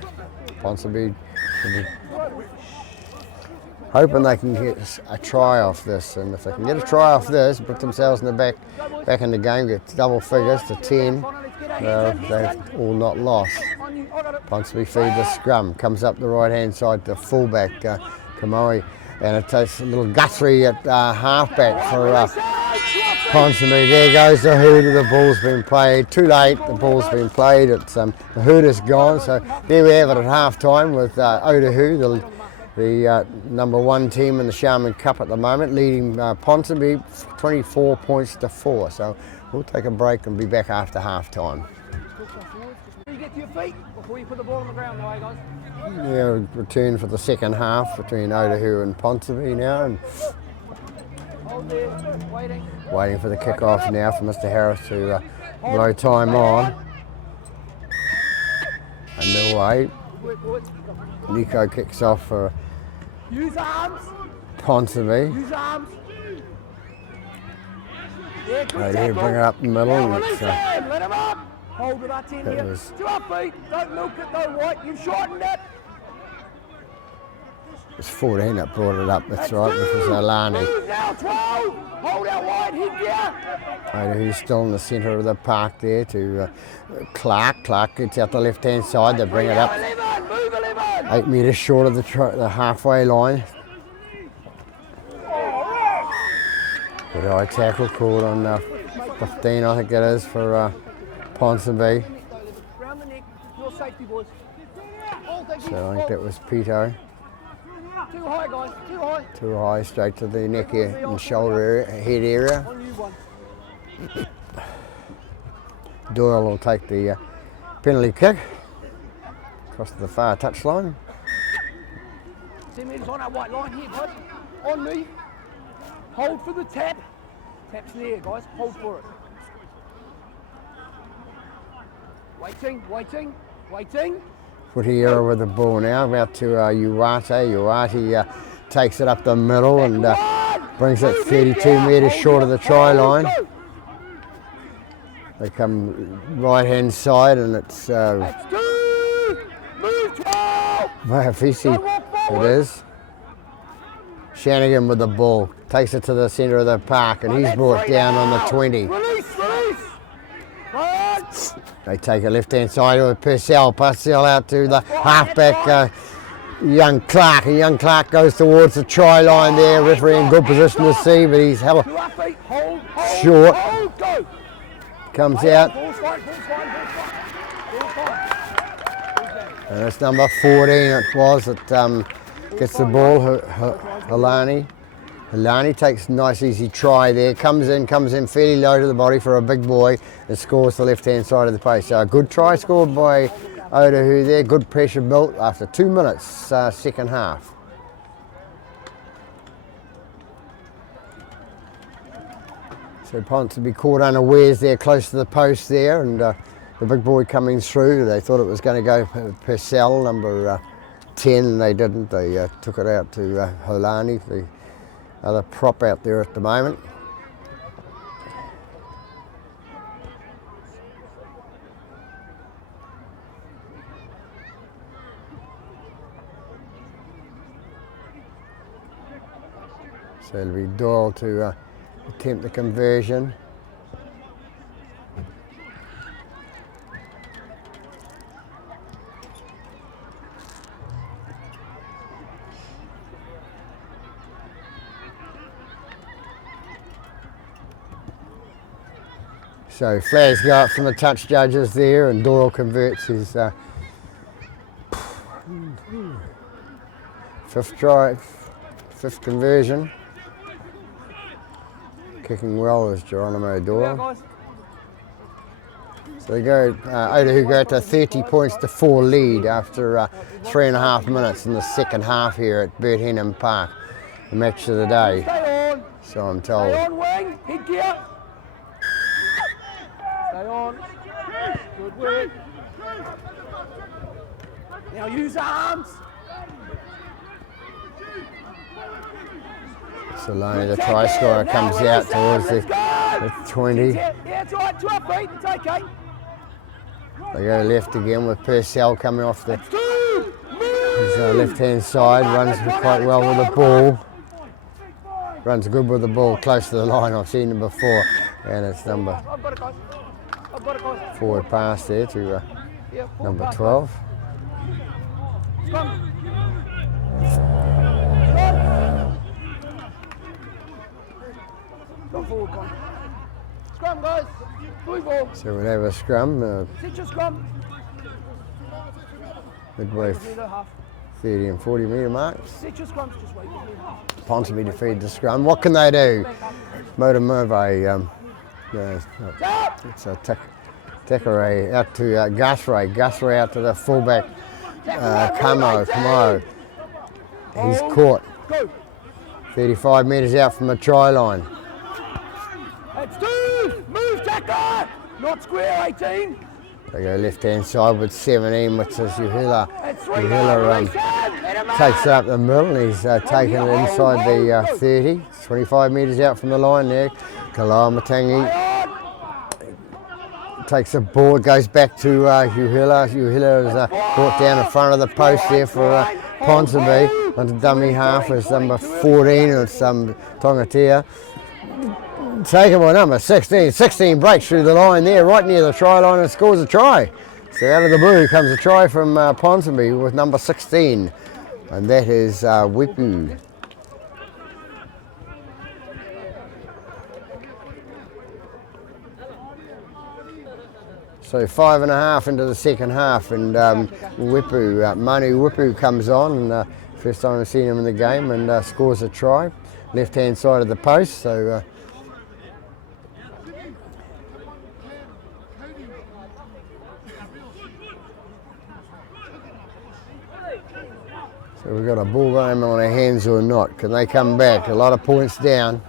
Ponsonby hoping they can get a try off this, and if they can get a try off this, put themselves in the back in the game, get double figures to 10, they've all not lost. Ponsonby feed the scrum, comes up the right hand side to fullback Kamoe, and it takes a little Guthrie at halfback for Ponsonby. There goes the Hooter. The ball's been played. Too late. The ball's been played. It's the Hooter's gone. So there we have it at half time with Otahuhu, the number 1 team in the Sharman Cup at the moment, leading Ponsonby 24 points to 4. So we'll take a break and be back after half time. You get to your feet before you put the ball on the ground, that way, guys. Yeah, return for the second half between Otahuhu and Ponsonby now, and Hold there, waiting for the kick-off now for Mr. Harris to blow time on. Underway. Nico kicks off for Use arms. Ponsonby. Use arms. Yeah, good Right here, tackle. bring it up the middle. Now And release it's, him. Let him up. Hold it, our 10 that here. was- To our feet. Don't milk it, don't white. You've shortened it. it's 14 that brought it up. That's right. This was Alani. Move now, 12. Hold out wide, headgear. Otahuhu's still in the centre of the park there to Clark. Clark gets out the left-hand side. They bring it up 11, move 11. 8 metres short of the halfway line. Good high tackle called on 15, I think it is, for Ponsonby. Round the neck, your safety, boys. So I think that was Pito. Too high, guys, too high. Too high, straight to the neck and shoulder area, head area. On you, one. Doyle will take the penalty kick across to the far touchline. 10 metres on our white line here, guys. On me. Hold for the tap. Tap's there, guys. Hold for it. Waiting, waiting, waiting. Footy era with the ball now, about to Uwate. Uwate takes it up the middle and brings it 32 metres short of the try line. They come right hand side and it's That's 2. Move 12. Mahafisi, it is. Shanagan with the ball, takes it to the centre of the park and he's brought down on the 20. Release, release. Run. They take it left hand side with Purcell, Purcell out to the halfback young Clark. And young Clark goes towards the try line there, referee in good position to see, but he's held To our feet. Hold, hold, short. hold, go. Comes out. Ball's fine, ball's fine, ball's fine. Ball's fine. And it's number 14 it was that gets the ball, Halani. Halani takes a nice easy try there, comes in fairly low to the body for a big boy and scores the left hand side of the pace. So a good try scored by Otahuhu there, good pressure built after 2 minutes, second half. So Ponsonby caught unawares there close to the post there, and the big boy coming through, they thought it was going to go Purcell, number 10, and they didn't. They took it out to Holani, the other prop out there at the moment. So it'll be Doyle to attempt the conversion. So flags go up from the touch judges there, and Doyle converts his fifth try, fifth conversion. Kicking well is Geronimo Doyle. So they go, Otahuhu go to 30 points to 4 lead after 3.5 minutes in the second half here at Bert Henham Park, the match of the day. Stay on. So I'm told. Stay on, wing. Head gear. Stay on. Good work. Now use arms. Saloni, the try scorer, comes out towards the 20. Yeah, it's all right. 2 up feet. It's okay. They go left again with Purcell coming off his left-hand side, runs quite well with the ball. Runs good with the ball, close to the line. I've seen him before, and it's number forward pass there to number 12. Come forward, Con. Scrum, guys. Blue ball. So we'll have a scrum. Sit your scrum. Midway 30 and 40 metre marks. Sit your scrums, just wait. Ponsonby to feed the scrum. What can they do? Motomove, it's a Tekere out to Guthrie. Guthrie out to the fullback, Kamo. He's caught. 35 metres out from the try line. That's 2. Move, Tacker. Not square, 18. They go left-hand side with 17, which is Uhila. Uhila takes it up the middle, and he's taken it inside the 30. 25 metres out from the line there. Kalamatangi takes the board, goes back to Uhila. Uhila is brought down in front of the post there for Ponsonby. On the dummy half is number 14, it's Tongatea. Taken by number 16. 16 breaks through the line there, right near the try line, and scores a try. So out of the blue comes a try from Ponsonby with number 16, and that is Wipu. So 5.5 into the second half, and Wipu, Manu Wipu comes on, and first time I've seen him in the game, and scores a try. Left-hand side of the post, so we've got a ball game on our hands or not. Can they come back? A lot of points down.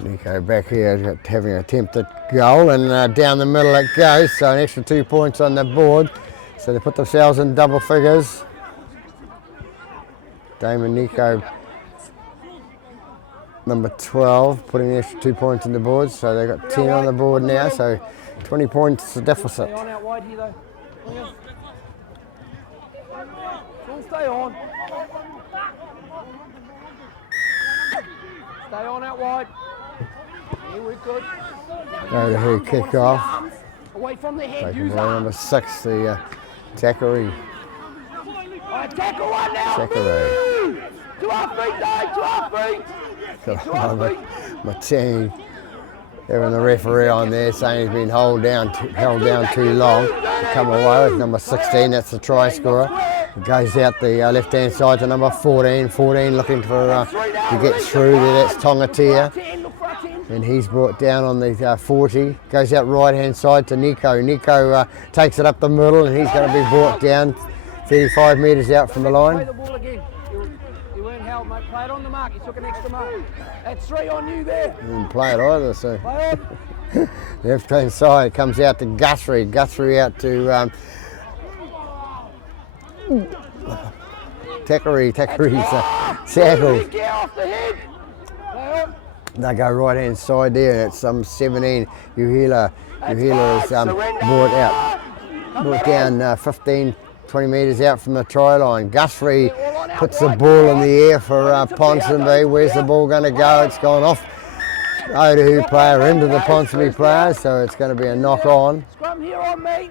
Nico back here having an attempt at goal, and down the middle it goes, so an extra 2 points on the board. So they put themselves in double figures. Damon Nico, number 12, putting the extra 2 points on the board, so they've got 10 on the board now, so 20 points deficit. Stay on out wide here though. Still stay on. Stay on out wide. Yeah, we're good. Otahuhu kick off. Away from the head, Taken use by number arms. 6, the Takari. Alright, tackle one now. Takari. Move! To our feet, Dave, to our feet. To our feet. Matang having the referee on there saying he's been held down too long. Come away with number 16, that's the try scorer. Goes out the left-hand side to number 14. 14 looking for to get through there. That's Tongatea, and he's brought down on the 40. Goes out right-hand side to Nico. Nico takes it up the middle, and he's going to be brought down 35 metres out from the line. Play the ball again. You weren't held, mate. Play it on the mark. You took an extra mark. That's 3 on you there. Didn't play it either, so. Play on. Left-hand side comes out to Guthrie. Guthrie out to Takery's tackled. Get off the head. Play on. They go right-hand side there, and it's 17. Uhila is brought down 15 20 metres out from the try line. Guthrie puts the ball in the air for Ponsonby. Where's the ball going to go? It's gone off Otahuhu player into the Ponsonby player, so it's going to be a knock on. Scrum here on me.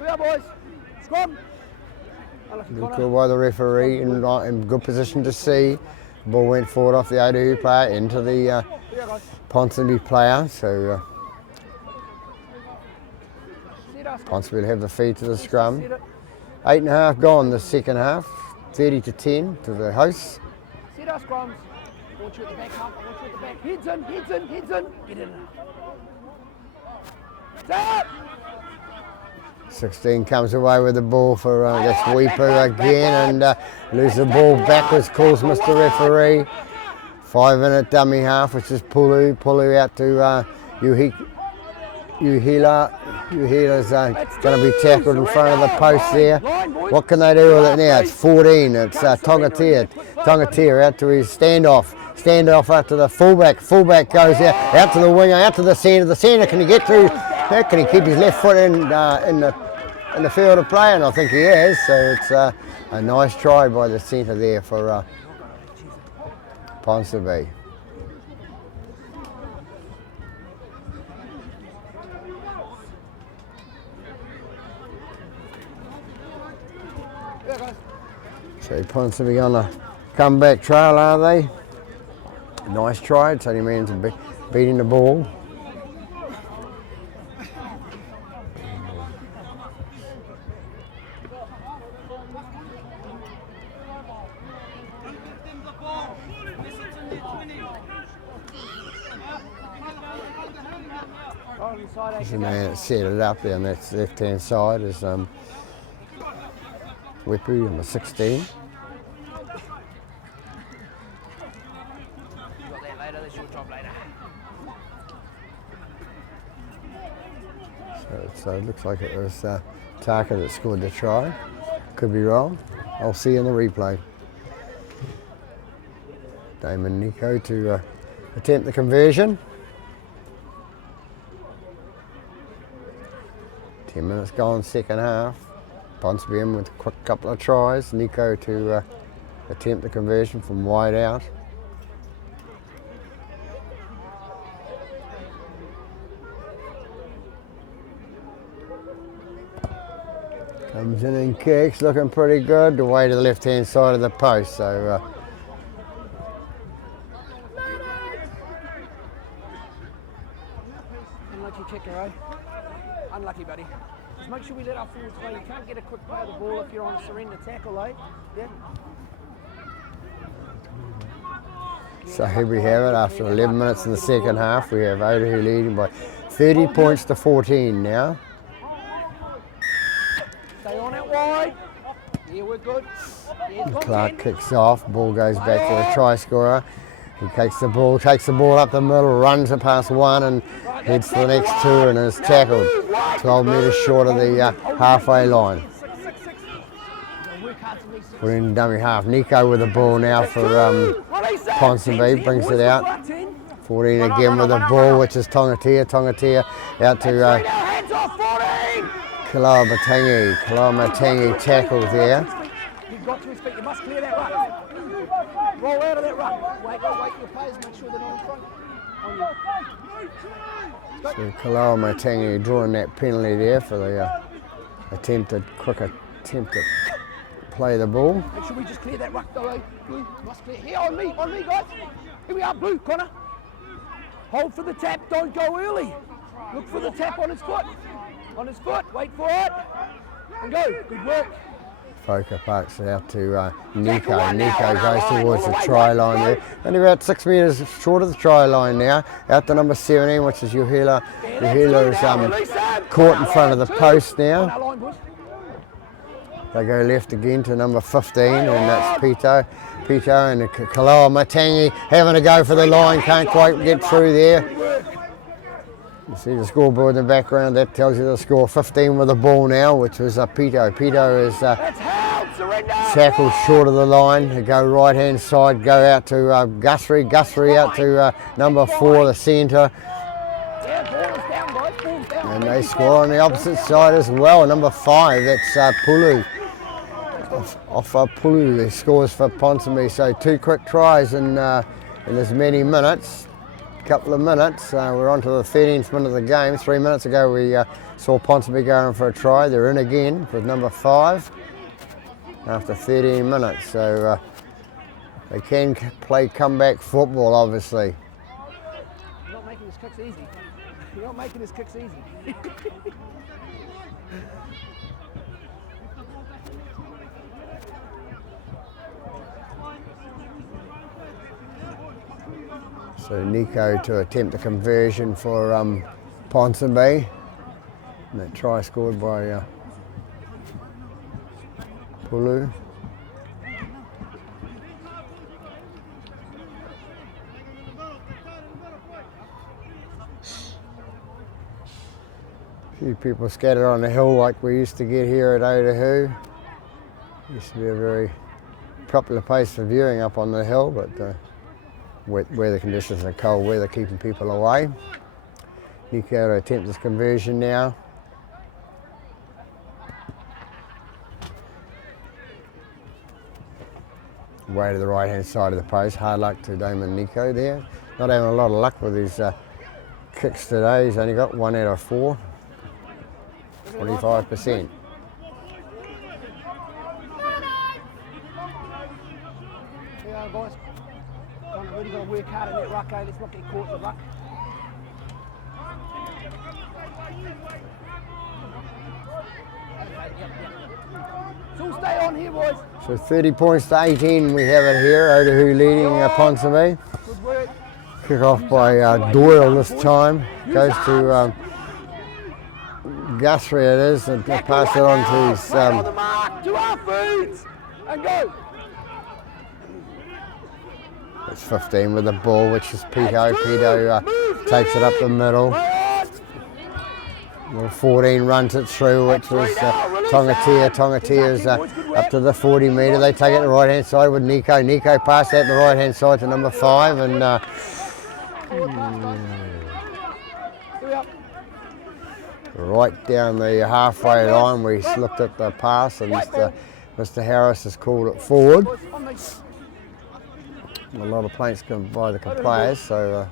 We are, boys. Scrum. Good by the referee, in good position to see. The ball went forward off the Otahuhu player into the Ponsonby player, so Ponsonby will have the feed to the scrum. 8.5 gone the second half, 30-10 to the hosts. Set our scrums. I want you at the back, Mark. I want you at the back. Heads in, heads in, heads in. Get in there. 16 comes away with the ball for that's Weepu again, and lose the ball backwards, calls Mr. Referee. 5-minute dummy half, which is Pulu. Pulu out to Uhila. Uhila's going to be tackled in front of the post there. What can they do with it now? It's 14. It's Tongatea. Tongatea out to his standoff. Standoff out to the fullback. Fullback goes out to the winger, out to the centre. The centre, can he get through? Can he keep his left foot in the field of play? And I think he has. So it's a nice try by the centre there for Ponsonby. So Ponsonby on a comeback trail, are they? Nice try. It only means beating the ball. There's the man that set it up there on that left-hand side is Weepu, number 16. So it looks like it was Taka that scored the try. Could be wrong. I'll see in the replay. Damon Nico to attempt the conversion. 10 minutes gone, second half. Ponsonby in with a quick couple of tries. Nico to attempt the conversion from wide out. Comes in and kicks, looking pretty good. Away to the left-hand side of the post. So unlucky kicker, eh? Unlucky, buddy. Just make sure we let our forwards play. You can't get a quick play of the ball if you're on a surrender tackle, eh? Yeah. So here we have it. After 11 minutes in the second half, we have Otahuhu leading by 30 points to 14 now. Stay on it wide. Yeah, we're good. Yeah, Clark kicks off. Ball goes back to the try scorer. He takes the ball up the middle, runs it past one and heads to the next two and is tackled 12 metres short of the halfway line. We're in dummy half. Nico with the ball now for Ponsonby, brings it out. 14 again with the ball, which is Tongatea. Tongatea out to Kaloa Matangi. Kaloa Matangi tackled there. You've got to his feet. You must clear that ruck. Roll out of that ruck. Wait your players, make sure they're not in front. So Kaloa Matangi drawing that penalty there for the quick attempt to play the ball. Make sure we just clear that ruck though, eh? Blue, must clear. Here, on me guys. Here we are, Blue, Connor. Hold for the tap, don't go early. Look for the tap on his foot. On his foot, wait for it. And go, good work. Foka parks it out to Nico. Nico goes towards the try line there. Only about 6 metres short of the try line now. Out to number 17, which is Uhila. Uhila is caught in front of the post now. They go left again to number 15, and that's Pito. Pito and Kaloa Matangi having a go for the line, can't quite get through there. You see the scoreboard in the background, that tells you the score. 15 with the ball now, which was Pito. Pito is tackled short of the line. They go right hand side, go out to Guthrie. Guthrie out to number 4, the centre. And they score on the opposite side as well. Number 5, that's Pulu. Off Pulu, he scores for Ponsonby. So 2 quick tries in as many minutes. Couple of minutes. We're on to the 13th minute of the game. 3 minutes ago we saw Ponsonby going for a try. They're in again with number 5 after 13 minutes. So they can play comeback football, obviously. You're not making his kicks easy. You're not making his kicks easy. So Nico to attempt a conversion for Ponsonby. And that try scored by Pulu. A few people scattered on the hill like we used to get here at Otahuhu. Used to be a very popular place for viewing up on the hill, but wet weather conditions and cold weather keeping people away. Nico to attempt this conversion now. Way to the right hand side of the post. Hard luck to Damon Nico there. Not having a lot of luck with his kicks today. He's only got 1 out of 4. 25%. Here we go, boys. Really got to work hard in that ruck, eh? Let's not get caught in the ruck. So stay on here, boys. So 30 points to 18 we have it here. Otahuhu leading Ponsonby. Good work. Kick off by Doyle this time. Goes to Guthrie it is, and pass it on to his... on the mark, to our feet, and go. It's 15 with the ball, which is Pito. Pito takes it up the middle. 14 runs it through, which was Tongatea. Tongatea's up to the 40 metre. They take it to the right hand side with Nico. Nico passed out the right hand side to number 5, and right down the halfway line we looked at the pass, and Mr. Harris has called it forward. A lot of plates come by the players, so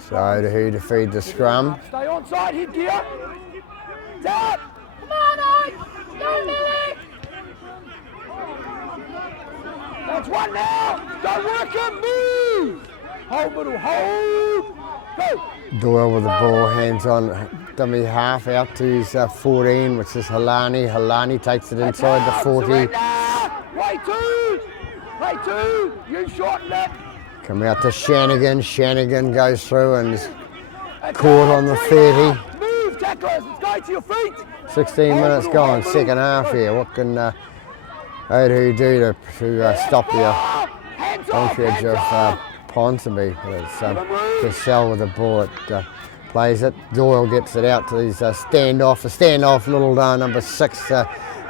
so Otahuhu to feed the scrum. Stay on side, hit gear. Tap. Come on, go Lily. That's one now. Go work him, move. Hold middle, hold. Go. Doyle with the ball, hands on dummy half out to his 14, which is Halani. Halani takes it inside the 40. Play two, you shorten it. Come out to Shanigan. Shanigan goes through and is caught on the 30. Move, tacklers, let's go to your feet. 16 minutes gone, second half here. What can Otahuhu do to stop the encourage of Ponsonby? It's Cassell with the ball. It plays it. Doyle gets it out to his standoff. A standoff, little number 6,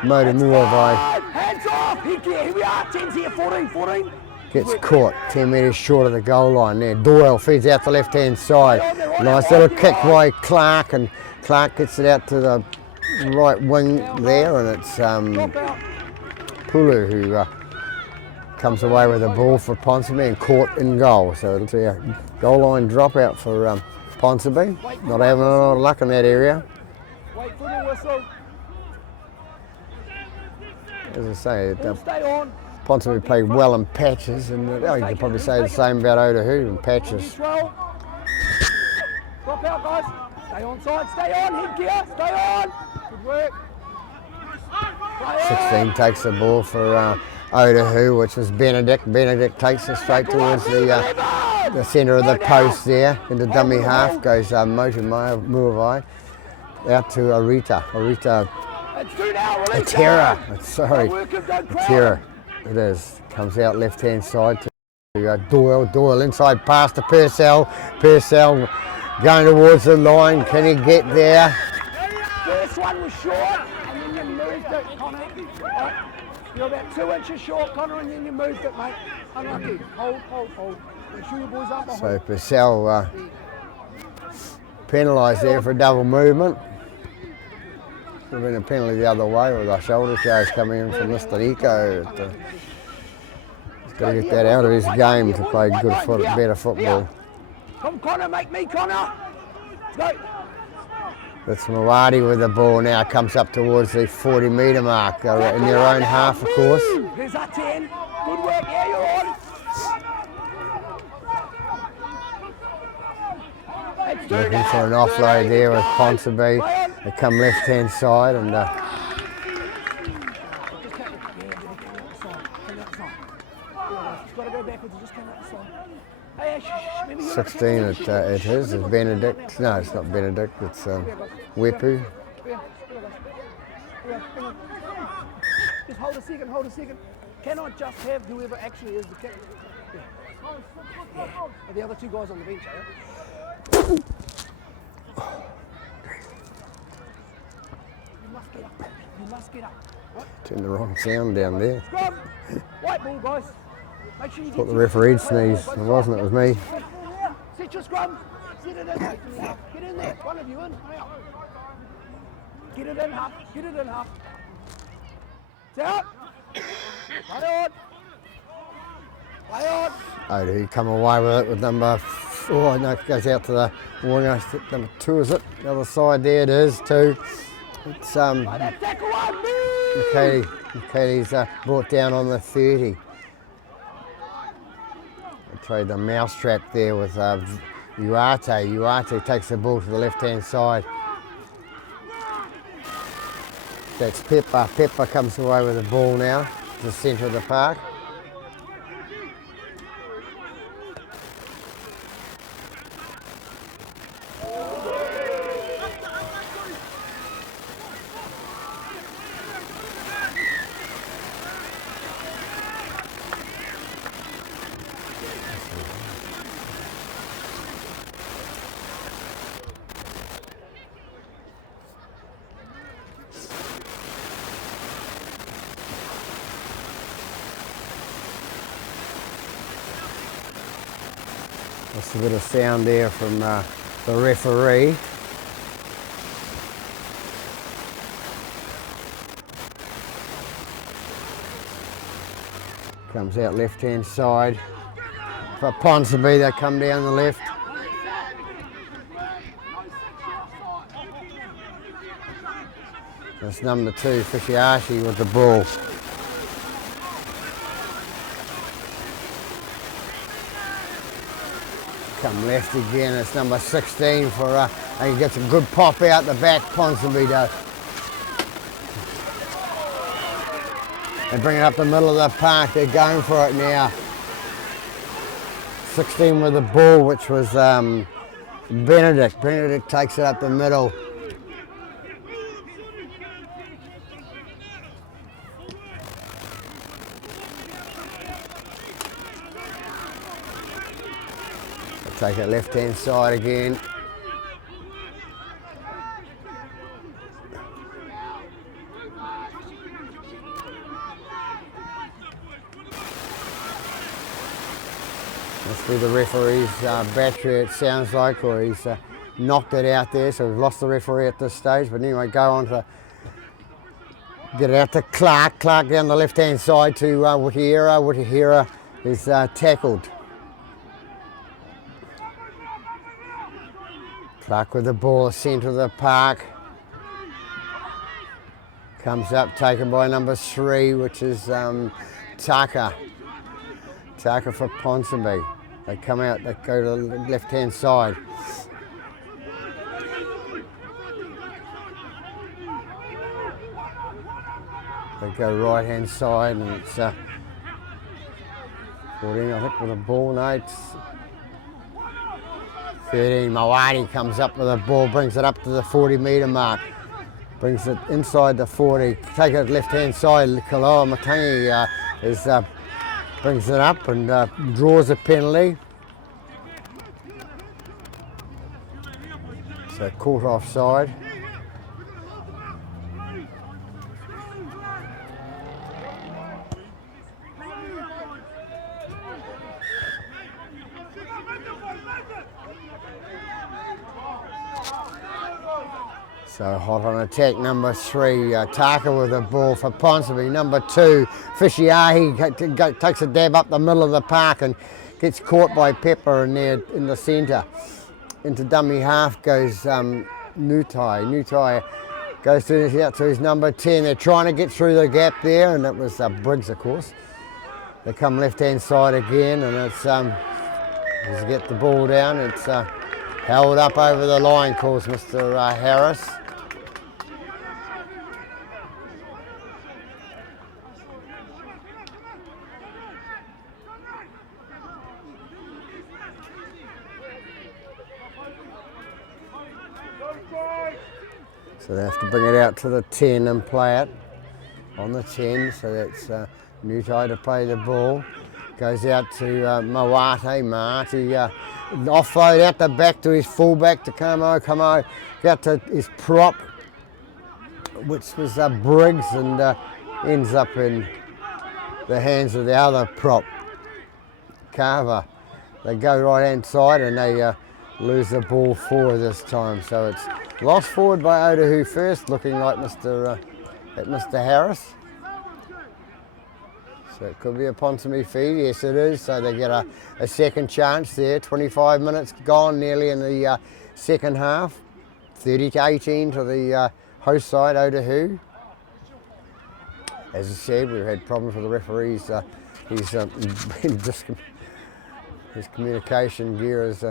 Motomua. Hands off! Here we are, 10's here, 14. Gets caught 10 metres short of the goal line there. Doyle feeds out the left hand side. Nice little kick by Clark, and Clark gets it out to the right wing there, and it's Pulu who comes away with the ball for Ponsonby and caught in goal. So it'll be a goal line dropout for Ponsonby. Not having a lot of luck in that area. Wait for the whistle. As I say, Stay on. Ponsonby played well in patches, and you could probably say the same about Otahuhu in patches. Drop out, guys. Stay on side, stay on, hit gear, stay on. Good work. 16 takes the ball for Otahuhu, which was Benedict. Benedict takes it straight towards the centre of the post there. Into dummy half goes Motomua out to Arita. Atera. Sorry. Atera. It is. Comes out left hand side to Doyle. Doyle inside pass to Purcell. Purcell going towards the line. Can he get there? First one was short, and then you moved it, Connor. You're about 2 inches short, Connor, and then you moved it, mate. Unlucky. Hold. Make sure your boys aren't behind. So Purcell penalised there for a double movement. Could have been a penalty the other way with our shoulder charge coming in from Mr. Nico. He's got to get that out of his game to play better football. Come, Connor, make me, Connor. Go. That's Mawadi with the ball now, comes up towards the 40-metre mark in their own half, of course. Here's that 10. Good work, yeah, you're on. Looking for an offload there with Ponsonby. They come left-hand side and 16 it is Benedict. No, it's not Benedict, it's Wepu. Just hold a second. Can I just have whoever actually is the captain? Yeah. Are the other two guys on the bench, eh? You must get up. What? Turned the wrong sound down there. Scrum! White ball, guys. Make sure you Thought the referee sneezed. It wasn't, it was me. Set your scrum. Set it in. Get in there. One of you in. Get it in half. It's out. Play on. Otahuhu come away with it with number 4. No, it goes out to the winger. Number 2, is it? The other side there, it is 2. It's McKay's brought down on the 30. They tried the mousetrap there with Uarte. Uarte takes the ball to the left-hand side. That's Pepper. Pepper comes away with the ball now to the centre of the park. That's a bit of sound there from the referee. Comes out left-hand side. For Ponsonby, they come down the left. That's number 2, Fishiashi with the ball. Come left again, it's number 16 for, and he gets a good pop out the back, Ponsonby does. They bring it up the middle of the park, they're going for it now. 16 with the ball, which was Benedict. Benedict takes it up the middle. Take it left-hand side again. Must be the referee's battery, it sounds like, or he's knocked it out there, so we've lost the referee at this stage. But anyway, go on to get it out to Clark. Clark down the left-hand side to Witihira. Witihira is tackled. Clark with the ball, centre of the park. Comes up, taken by number 3, which is Taka. Taka for Ponsonby. They come out, they go to the left-hand side. They go right-hand side, and it's 14, I think, with the ball. No, it's 13, Mawadi comes up with the ball, brings it up to the 40-metre mark. Brings it inside the 40, take it left-hand side. Kaloa Matangi brings it up and draws a penalty. So caught offside. So hot on attack, number 3, Taka with the ball for Ponsonby. Number 2, Fishiahi takes a dab up the middle of the park and gets caught by Pepper in there in the centre. Into dummy half goes Nutai. Nutai goes out to his number 10. They're trying to get through the gap there, and it was Briggs, of course. They come left-hand side again, and it's as get the ball down. It's held up over the line, calls Mr. Harris. So they have to bring it out to the 10 and play it on the 10. So that's Nutai to play the ball. Goes out to Mawate. Offload out the back to his fullback to Kamo. Out to his prop, which was Briggs, and ends up in the hands of the other prop, Carver. They go right hand side and they lose the ball forward this time. So it's lost forward by Otahuhu first, looking like Mr. Harris. So it could be a Ponsonby feed, yes it is. So they get a second chance there. 25 minutes gone nearly in the second half. 30-18 to the host side, Otahuhu. As I said, we've had problems with the referees. His communication gear has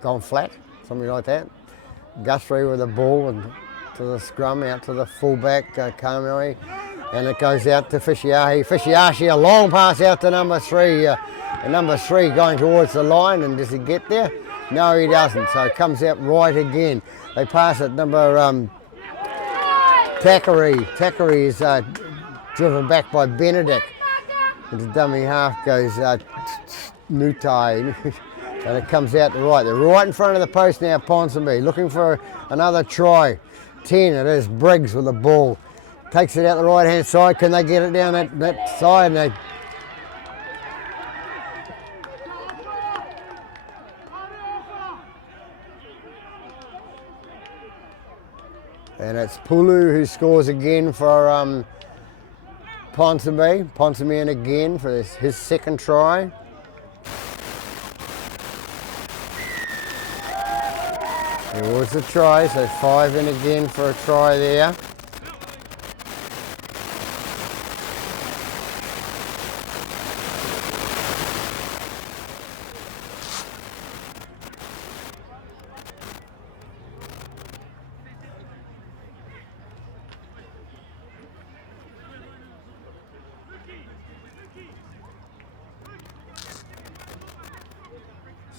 gone flat, something like that. Guthrie with the ball and to the scrum, out to the fullback, Kamui, and it goes out to Fishiahi. Fishiahi, a long pass out to number 3. And number 3 going towards the line, and does he get there? No, he doesn't, so it comes out right again. They pass it, number Thackeray. Thackeray is driven back by Benedict. Into dummy half goes Nutai. And it comes out the right. They're right in front of the post now, Ponsonby, looking for another try. 10, it is Briggs with the ball. Takes it out the right-hand side. Can they get it down that side? And it's Pulu who scores again for Ponsonby. Ponsonby in again for his second try. There was a try, so 5 in again for a try there.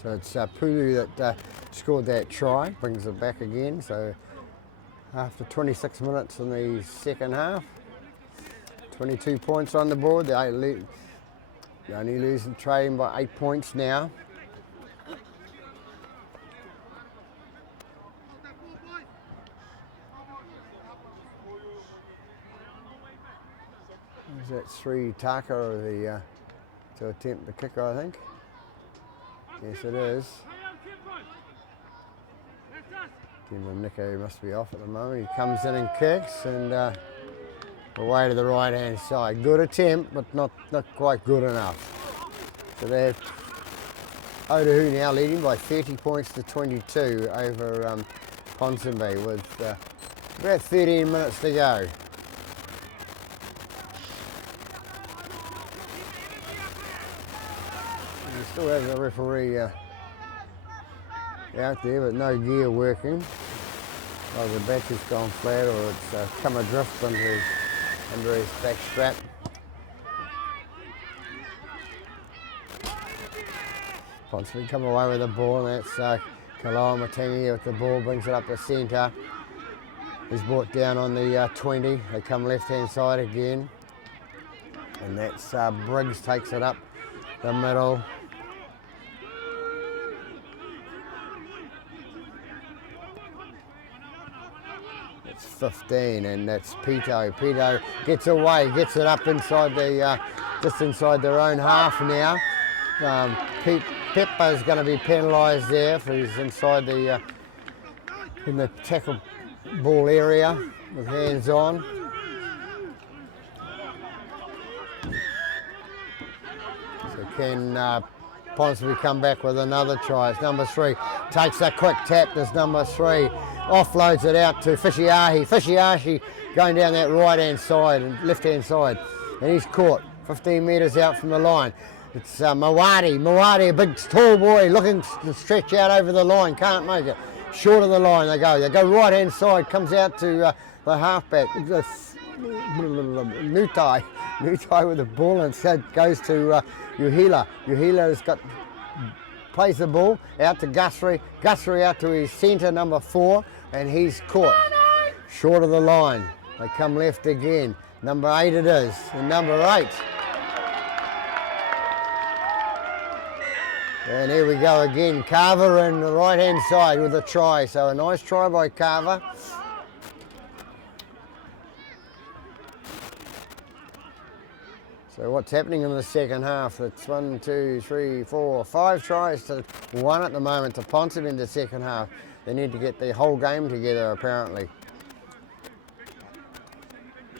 So it's Pulu that scored that try, brings it back again. So after 26 minutes in the second half, 22 points on the board. They're only losing trading by 8 points now. Is that 3 Taka or the to attempt the kicker, I think? Yes, it is. Nico must be off at the moment. He comes in and kicks, and away to the right-hand side. Good attempt, but not quite good enough. So they're Otahuhu now leading by 30 points to 22 over Ponsonby with about 13 minutes to go. We still have the referee out there, but no gear working. Either the battery's gone flat or it's come adrift under his back strap. Ponsonby come away with the ball, and that's Kaloa Matangi with the ball, brings it up the centre. He's brought down on the 20. They come left-hand side again. And that's Briggs takes it up the middle. It's 15, and that's Pito. Pito gets away, gets it up inside the, just inside their own half now. Pepper's going to be penalised there for he's inside the in the tackle ball area with hands on. So can Ponsonby come back with another try? It's number 3. Takes a quick tap, there's number 3. Offloads it out to Fishiahi. Fishiahi going down that right-hand side and left-hand side. And he's caught 15 metres out from the line. It's Mawadi. Mawadi, a big tall boy, looking to stretch out over the line. Can't make it. Short of the line they go. They go right-hand side, comes out to the halfback. Nutai with the ball and goes to Uhila. Uhila has got, plays the ball out to Guthrie. Guthrie out to his centre, number 4, and he's caught short of the line. They come left again. Number 8 it is, and number 8. And here we go again. Carver in the right-hand side with a try. So a nice try by Carver. So what's happening in the second half? It's 1, 2, 3, 4, 5 tries to 1 at the moment to Ponsonby in the second half. They need to get the whole game together apparently.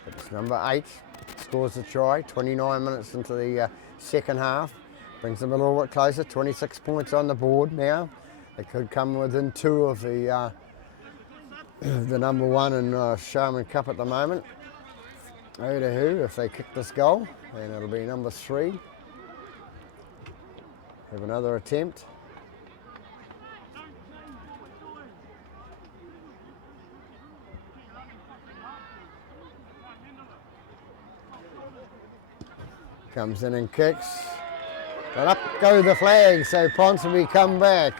It's number 8 scores the try. 29 minutes into the second half. Brings them a little bit closer. 26 points on the board now. They could come within 2 of the number 1 in Sharman Cup at the moment. Otahuhu, if they kick this goal, and it'll be number 3. Have another attempt. Comes in and kicks. And up go the flags, so Ponsonby come back.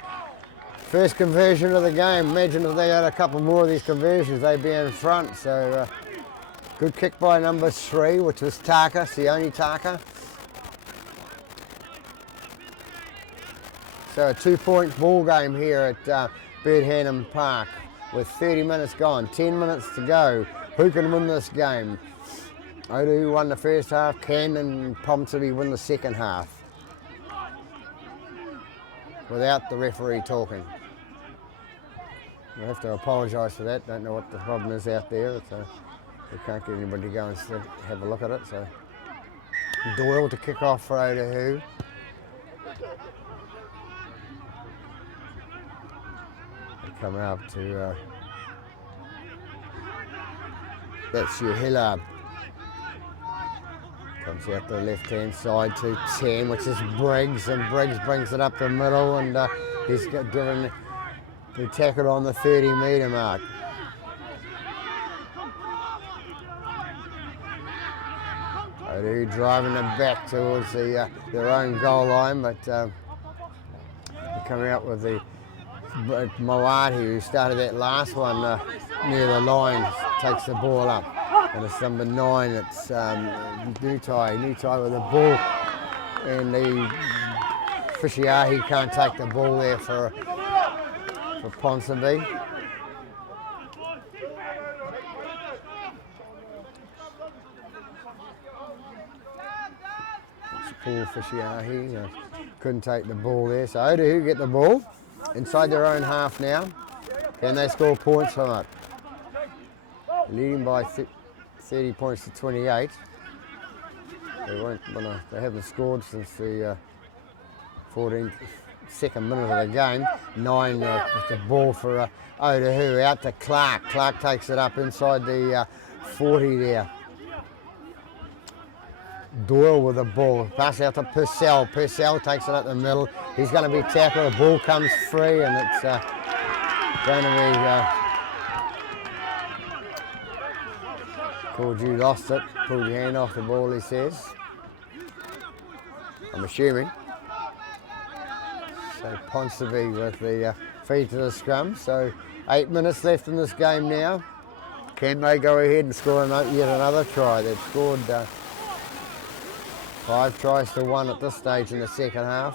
First conversion of the game. Imagine if they had a couple more of these conversions, they'd be in front. So good kick by number 3, which was Taka, Sione Taka. So a 2-point ball game here at Birdhannon Park with 30 minutes gone, 10 minutes to go. Who can win this game? Otahuhu won the first half, can and Ponsonby win the second half without the referee talking. I have to apologise for that, don't know what the problem is out there, so we can't get anybody to go and have a look at it. So Doyle to kick off for Otahuhu. They come out to, that's Uhila. Comes out the left-hand side to 10, which is Briggs, and Briggs brings it up the middle, and he's got driven the tackle on the 30-metre mark. Otahuhu driving them back towards their own goal line, but they're coming out with the Mawadi, who started that last one near the line, takes the ball up. And it's number 9, it's Nutai with the ball, and the Fishiahi can't take the ball there for Ponsonby. It's Paul Fishiahi, couldn't take the ball there, so Otahuhu get the ball inside their own half now. Can they score points from it? Leading by 30 points to 28. They haven't scored since the 42nd minute of the game. 9 with the ball for Otahuhu out to Clark. Clark takes it up inside the 40 there. Doyle with the ball. Pass out to Purcell. Purcell takes it up the middle. He's going to be tackled. The ball comes free, and it's going to be called you lost it, pulled your hand off the ball, he says. I'm assuming. So Ponsonby with the feed to the scrum. So 8 minutes left in this game now. Can they go ahead and score yet another try? They've scored 5 tries to 1 at this stage in the second half.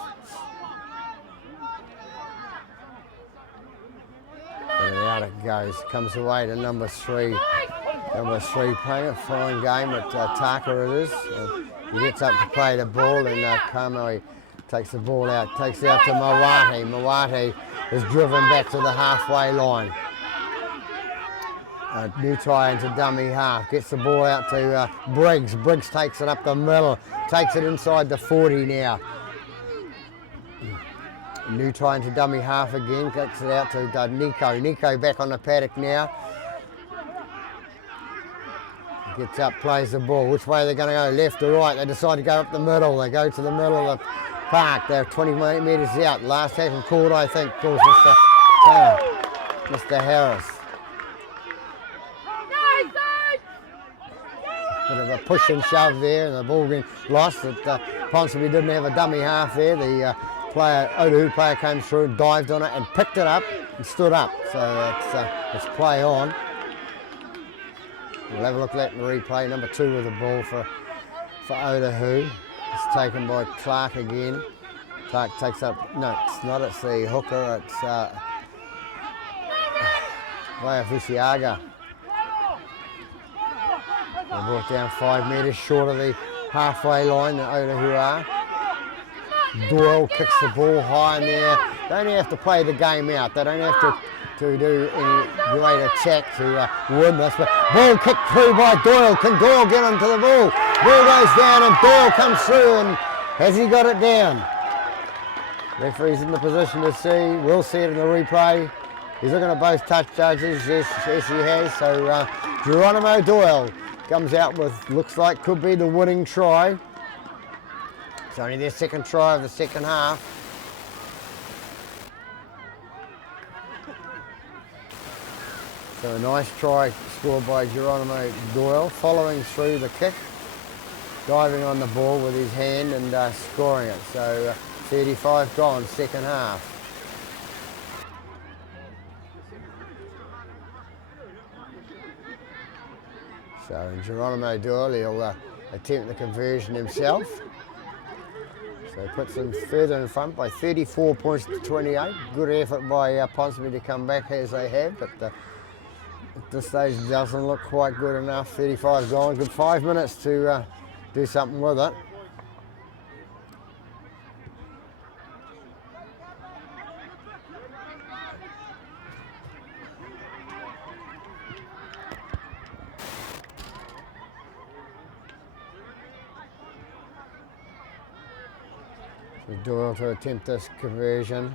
And out it goes. Comes away to number 3. Number 3 playing a fine game at Taka it is. He gets up to play the ball, and Kamui takes the ball out, takes it out to Mawati. Mawati is driven back to the halfway line. New try into dummy half, gets the ball out to Briggs. Briggs takes it up the middle, takes it inside the 40 now. New try into dummy half again, gets it out to Nico. Nico back on the paddock now. Gets up, plays the ball. Which way are they going to go, left or right? They decide to go up the middle. They go to the middle of the park. They're 20 metres out. Last tackle called, I think, calls Mr. Harris. Bit of a push and shove there, and the ball being lost. Ponsonby didn't have a dummy half there. The Otahuhu player came through and dived on it and picked it up and stood up. So it's play on. We'll have a look at that in the replay. Number 2 with the ball for Otahuhu. It's taken by Clark again. Clark takes up, no, it's not, it's the hooker, it's Fusiaga. They're brought down 5 metres short of the halfway line, the Otahuhu are. Doyle kicks the ball high in there. They only have to play the game out. They don't have to do any great attack to win this. But ball kicked through by Doyle. Can Doyle get onto the ball? Ball goes down and Doyle comes through, and has he got it down? Referee's in the position to see. We'll see it in the replay. He's looking at both touch judges. Yes, he has. So Geronimo Doyle comes out with, looks like could be the winning try. It's only their second try of the second half. So a nice try scored by Geronimo Doyle, following through the kick, diving on the ball with his hand and scoring it. So 35 gone, second half. So Geronimo Doyle, he'll attempt the conversion himself. So puts them further in front by 34 points to 28. Good effort by Ponsonby to come back as they have, but at this stage it doesn't look quite good enough. 35 gone, good 5 minutes to do something with it. Doyle to attempt this conversion.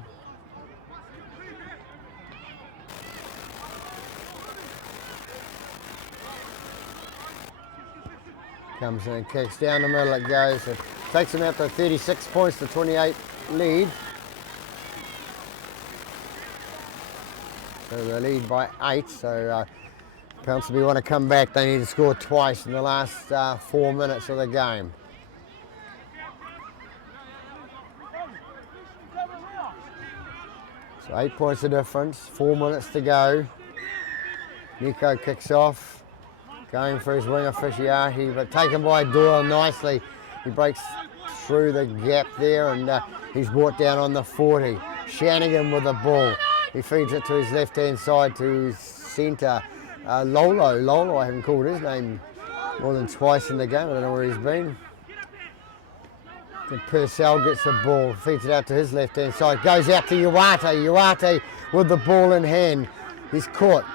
Comes in and kicks down the middle, it goes. It takes them out to 36 points to 28 lead. So they lead by 8, so Ponsonby want to come back. They need to score twice in the last 4 minutes of the game. So 8 points of difference, 4 minutes to go. Nico kicks off, going for his winger Fishiahi, but taken by Doyle nicely. He breaks through the gap there and he's brought down on the 40. Shanagan with the ball. He feeds it to his left-hand side to his centre. Lolo, I haven't called his name more than twice in the game. I don't know where he's been. And Purcell gets the ball, feeds it out to his left-hand side, goes out to Uwate. Uwate with the ball in hand. He's caught.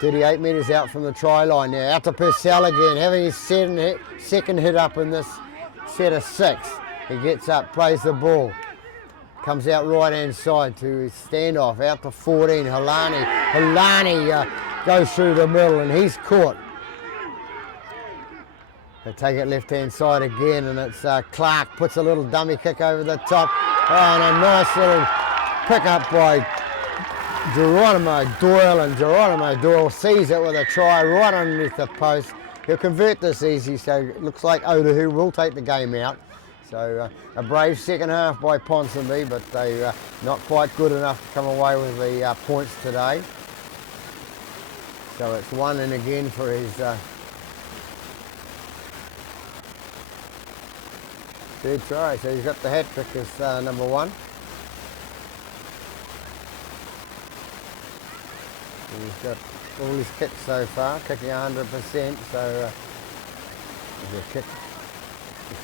38 metres out from the try line now. Out to Purcell again, having his second hit up in this set of 6. He gets up, plays the ball. Comes out right-hand side to his standoff, out to 14, Halani. Halani goes through the middle and he's caught. They take it left-hand side again, and it's Clark puts a little dummy kick over the top. Oh, and a nice little pick up by Geronimo Doyle, and Geronimo Doyle sees it with a try right underneath the post. He'll convert this easy, so it looks like Otahuhu will take the game out. So a brave second half by Ponsonby, but they not quite good enough to come away with the points today. So it's 1 and again for his third try, so he's got the hat trick as number 1. And he's got all his kicks so far, kicking 100%, so if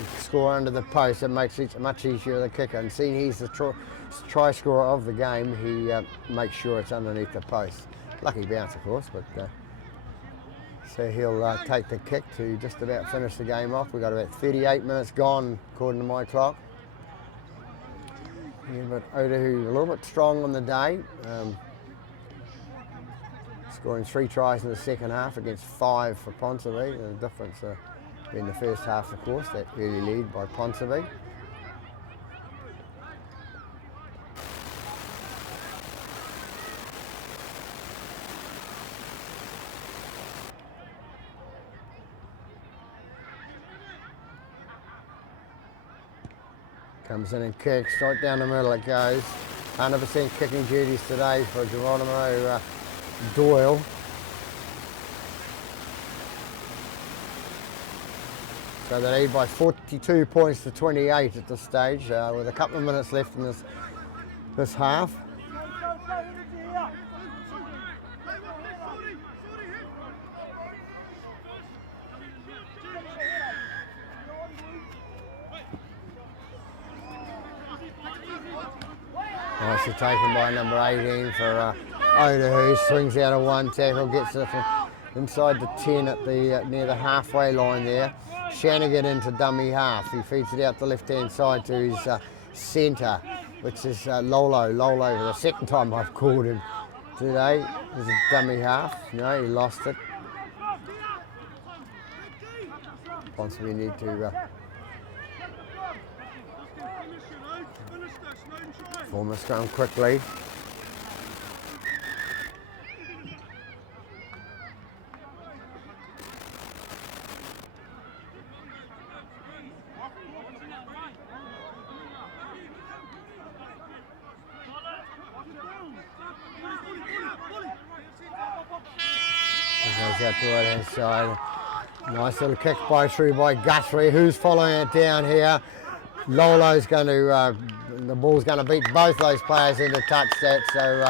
you score under the post, it makes it much easier for the kicker. And seeing he's the try scorer of the game, he makes sure it's underneath the post. lucky bounce, of course, but so he'll take the kick to just about finish the game off. We've got about 38 minutes gone, according to my clock. Yeah, but Otahuhu a little bit strong on the day, scoring 3 tries in the second half against 5 for Ponsonby. The difference in the first half, of course, that early lead by Ponsonby. Comes in and kicks, right down the middle it goes. 100% kicking duties today for Geronimo Doyle. So they lead by 42 points to 28 at this stage, with a couple of minutes left in this half. Nicely taken by number 18 for Otahuhu. Swings out of one tackle, gets it inside the 10 at the near the halfway line there. Shanagan into dummy half. He feeds it out the left-hand side to his centre, which is Lolo. Lolo, the second time I've called him today, is a dummy half. No, he lost it. Ponsonby need to form the scrum quickly. Goes out to the right hand side. Nice little kick through by Guthrie, who's following it down here. Lolo's going to, the ball's going to beat both those players into touch that, so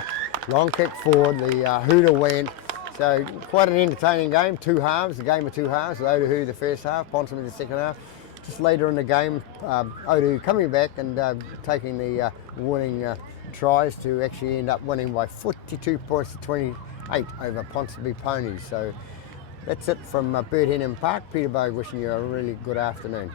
long kick forward, the hooter went. So quite an entertaining game, 2 halves, a game of 2 halves, with Otahuhu the first half, Ponsonby the second half. Just later in the game, Otahuhu coming back and taking the winning tries to actually end up winning by 42 points to 28 over Ponsonby Ponies. So that's it from Bird Henham Park. Peter Bogue wishing you a really good afternoon.